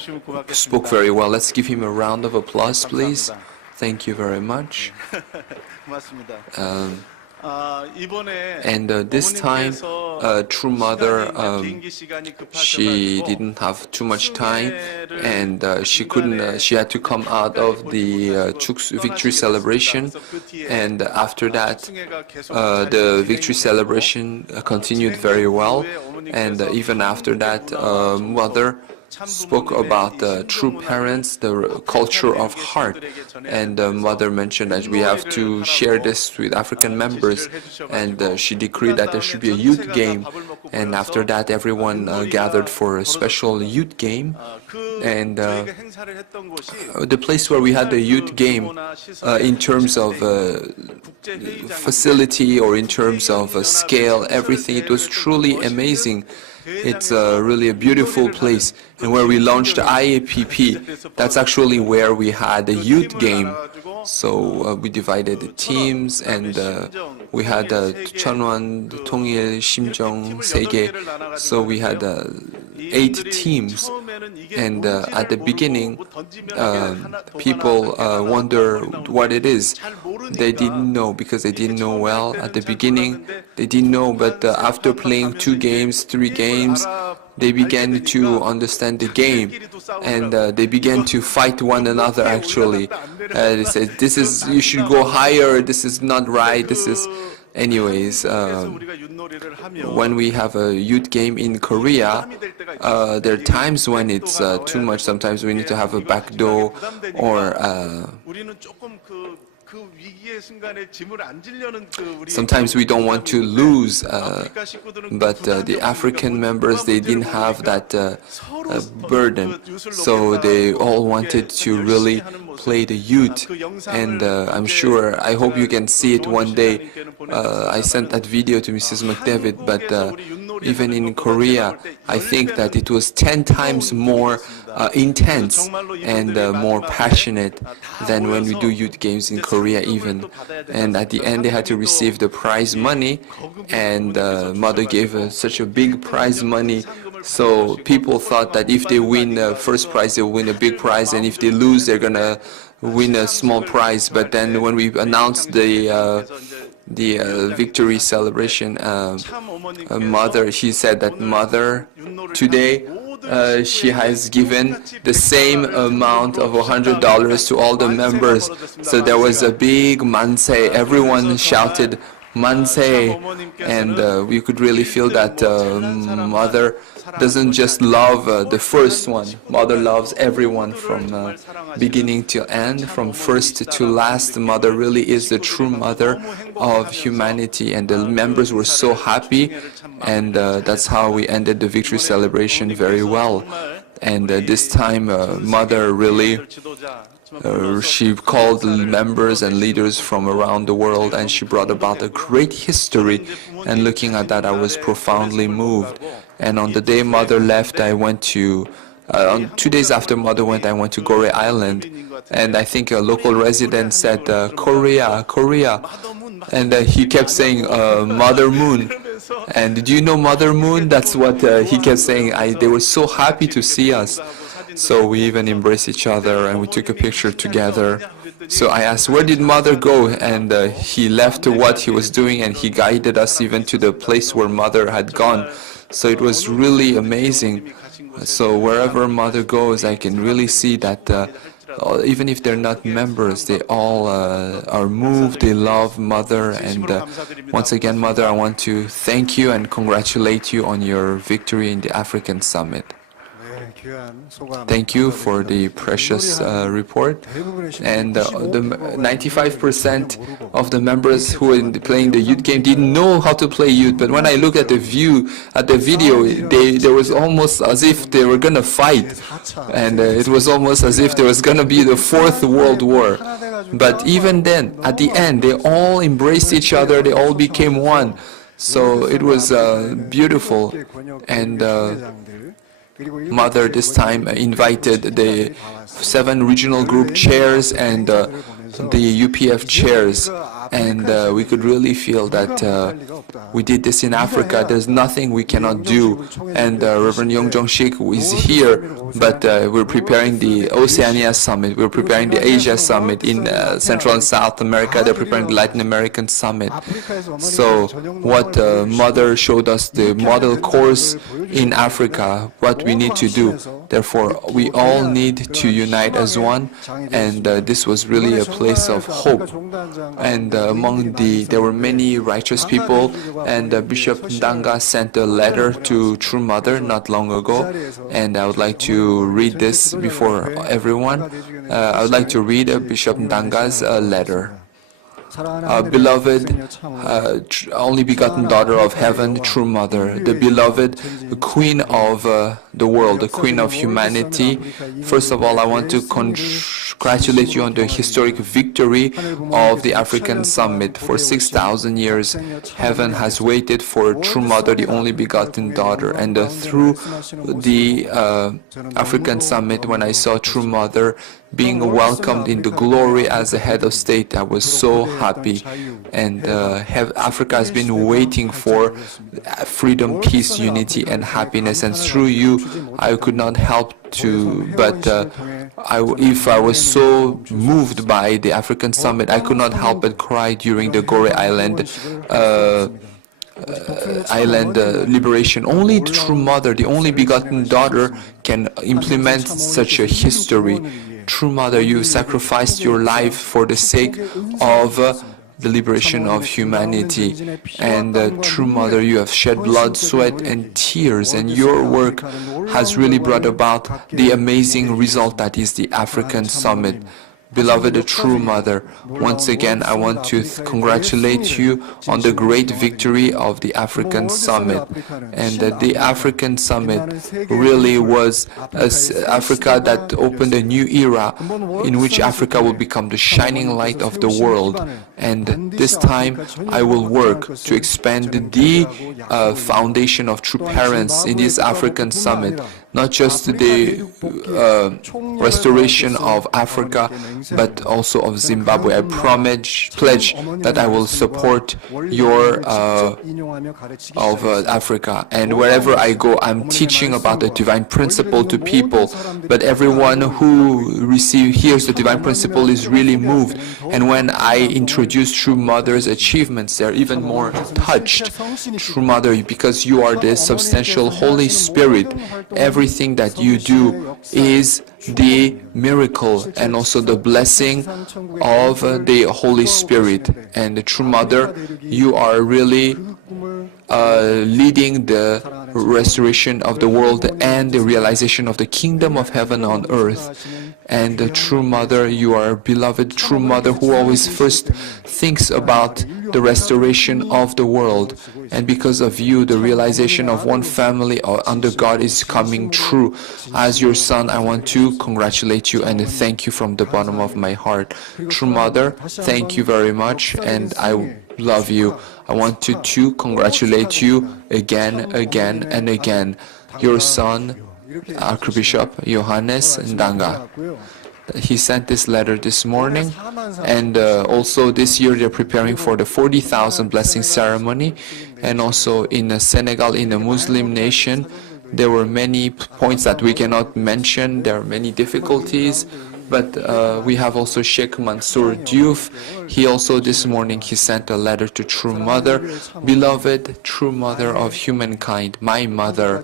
spoke very well. Let's give him a round of applause, please. Thank you very much. And this time, True Mother, she didn't have too much time, and she couldn't. She had to come out of the Chuk's victory celebration, and after that, the victory celebration continued very well, and even after that, Mother spoke about true parents, the culture of heart, and Mother mentioned that we have to share this with African members, and she decreed that there should be a youth game, and after that everyone gathered for a special youth game, and the place where we had the youth game in terms of facility or in terms of scale, everything, it was truly amazing. It's really a beautiful place, and where we launched IAPP, that's actually where we had a youth game. So we divided the teams, and we had Cheonwon, Tongil, Simjeong, Sege. So we had 8 teams, and at the beginning, people wonder what it is. They didn't know because they didn't know well. At the beginning, they didn't know, but after playing 2 games, 3 games, they began to understand the game, and they began to fight one another actually. They said, this is, you should go higher, this is not right, this is... Anyways, when we have a youth game in Korea, there are times when it's too much. Sometimes we need to have a back door, or sometimes we don't want to lose, but the African members, they didn't have that burden, so they all wanted to really play the youth, and I'm sure, I hope you can see it one day. I sent that video to Mrs. McDavid, but even in Korea, I think that it was 10 times more intense and more passionate than when we do youth games in Korea even. And at the end, they had to receive the prize money, and Mother gave such a big prize money. So people thought that if they win the first prize, they'll win a big prize, and if they lose, they're gonna win a small prize. But then when we announced the victory celebration, Mother, she said that Mother, today, she has given the same amount of $100 to all the members. So there was a big manse. Everyone shouted manse, and we could really feel that Mother doesn't just love the first one. Mother loves everyone from beginning to end, from first to last. Mother really is the true mother of humanity, and the members were so happy, and that's how we ended the victory celebration very well. And this time, Mother really she called members and leaders from around the world, and she brought about a great history, and looking at that, I was profoundly moved. And on the day Mother left, I went to, 2 days after Mother went, I went to Goree Island, and I think a local resident said, Korea, Korea, and he kept saying, Mother Moon. And do you know Mother Moon? That's what he kept saying. They were so happy to see us. So we even embraced each other, and we took a picture together. So I asked, where did Mother go? And he left what he was doing, and he guided us even to the place where Mother had gone. So it was really amazing. So wherever Mother goes, I can really see that even if they're not members, they all are moved, they love Mother. And once again, Mother, I want to thank you and congratulate you on your victory in the African Summit. Thank you for the precious report. And the 95% of the members who were playing the youth game didn't know how to play youth. But when I look at the video, there was almost as if they were gonna fight, and it was almost as if there was gonna be the 4th World War. But even then, at the end, they all embraced each other. They all became one. So it was beautiful. And Mother this time invited the 7 regional group chairs and the UPF chairs, and we could really feel that we did this in Africa. There's nothing we cannot do. And Reverend Yong Jong-shik is here, but we're preparing the Oceania Summit, we're preparing the Asia Summit in Central and South America, they're preparing the Latin American Summit. So what Mother showed us, the model course in Africa, what we need to do. Therefore, we all need to unite as one, and this was really a place of hope. And there were many righteous people, and Bishop Ndanga sent a letter to True Mother not long ago, and I would like to read this before everyone. I would like to read Bishop Ndanga's letter. Beloved, only begotten daughter of heaven, true mother, the beloved queen of the world, the queen of humanity. First of all, I want to congratulate you on the historic victory of the African Summit. For 6,000 years, heaven has waited for true mother, the only begotten daughter. And through the African Summit, when I saw true mother being welcomed in the glory as the head of state, I was so happy. And Africa has been waiting for freedom, peace, unity, and happiness. And through you, I could not help to, but if I was so moved by the African Summit, I could not help but cry during the Gore Island liberation. Only the true mother, the only begotten daughter, can implement such a history. True mother, you sacrificed your life for the sake of the liberation of humanity. And true mother, you have shed blood, sweat, and tears, and your work has really brought about the amazing result that is the African Summit. Beloved true mother, once again I want to congratulate you on the great victory of the African Summit. And the African Summit really was Africa that opened a new era in which Africa will become the shining light of the world. And this time I will work to expand the foundation of true parents in this African Summit. Not just the restoration of Africa, but also of Zimbabwe. I pledge that I will support your of Africa. And wherever I go, I'm teaching about the divine principle to people. But everyone who hears the divine principle is really moved. And when I introduce True Mother's achievements, they're even more touched. True Mother, because you are the substantial Holy Spirit, everything that you do is the miracle and also the blessing of the Holy Spirit. And the True Mother, you are really leading the restoration of the world and the realization of the kingdom of heaven on earth. And the True Mother, you are a beloved True Mother who always first thinks about the restoration of the world. And because of you, the realization of one family under God is coming true. As your son, I want to congratulate you and thank you from the bottom of my heart. True Mother, thank you very much, and I love you. I want to congratulate you again, and again. Your son, Archbishop Johannes Ndanga. He sent this letter this morning, and also this year they're preparing for the 40,000 blessing ceremony. And also in Senegal, in a Muslim nation, there were many points that we cannot mention. There are many difficulties, but we have also Sheikh Mansour Diouf. He also this morning he sent a letter to True Mother. Beloved True Mother of humankind, my mother,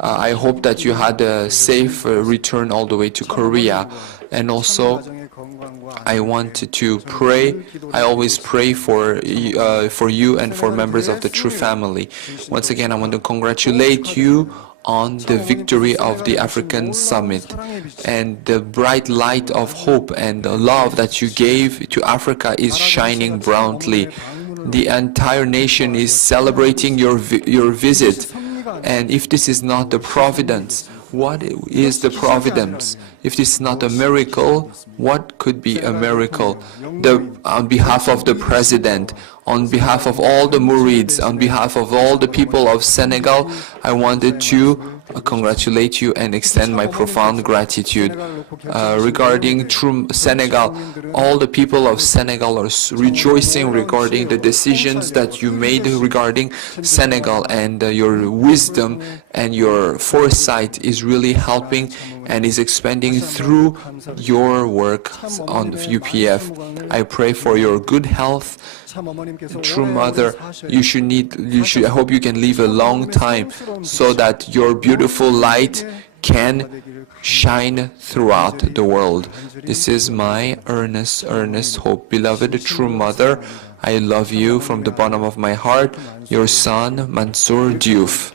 I hope that you had a safe return all the way to Korea. And also I want to pray. I always pray for you and for members of the True family. Once again, I want to congratulate you on the victory of the African Summit, and the bright light of hope and the love that you gave to Africa is shining brightly. The entire nation is celebrating your visit, and if this is not the providence, what is the providence? If this is not a miracle, what could be a miracle? On behalf of the President, On behalf of all the Mourids, on behalf of all the people of Senegal, I wanted to congratulate you and extend my profound gratitude. Regarding True Senegal, all the people of Senegal are rejoicing regarding the decisions that you made regarding Senegal, and your wisdom and your foresight is really helping and is expanding through your work on UPF. I pray for your good health. True Mother, I hope you can live a long time so that your beautiful light can shine throughout the world. This is my earnest hope. Beloved True Mother, I love you from the bottom of my heart. Your son, Mansour Diouf.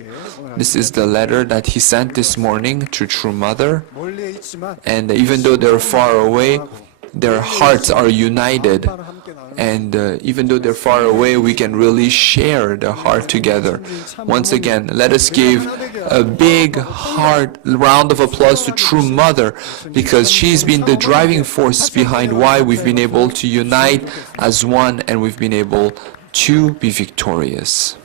This is the letter that he sent this morning to True Mother. And even though they're far away, their hearts are united. And even though they're far away, we can really share the heart together. Once again, let us give a big round of applause to True Mother, because she's been the driving force behind why we've been able to unite as one and we've been able to be victorious.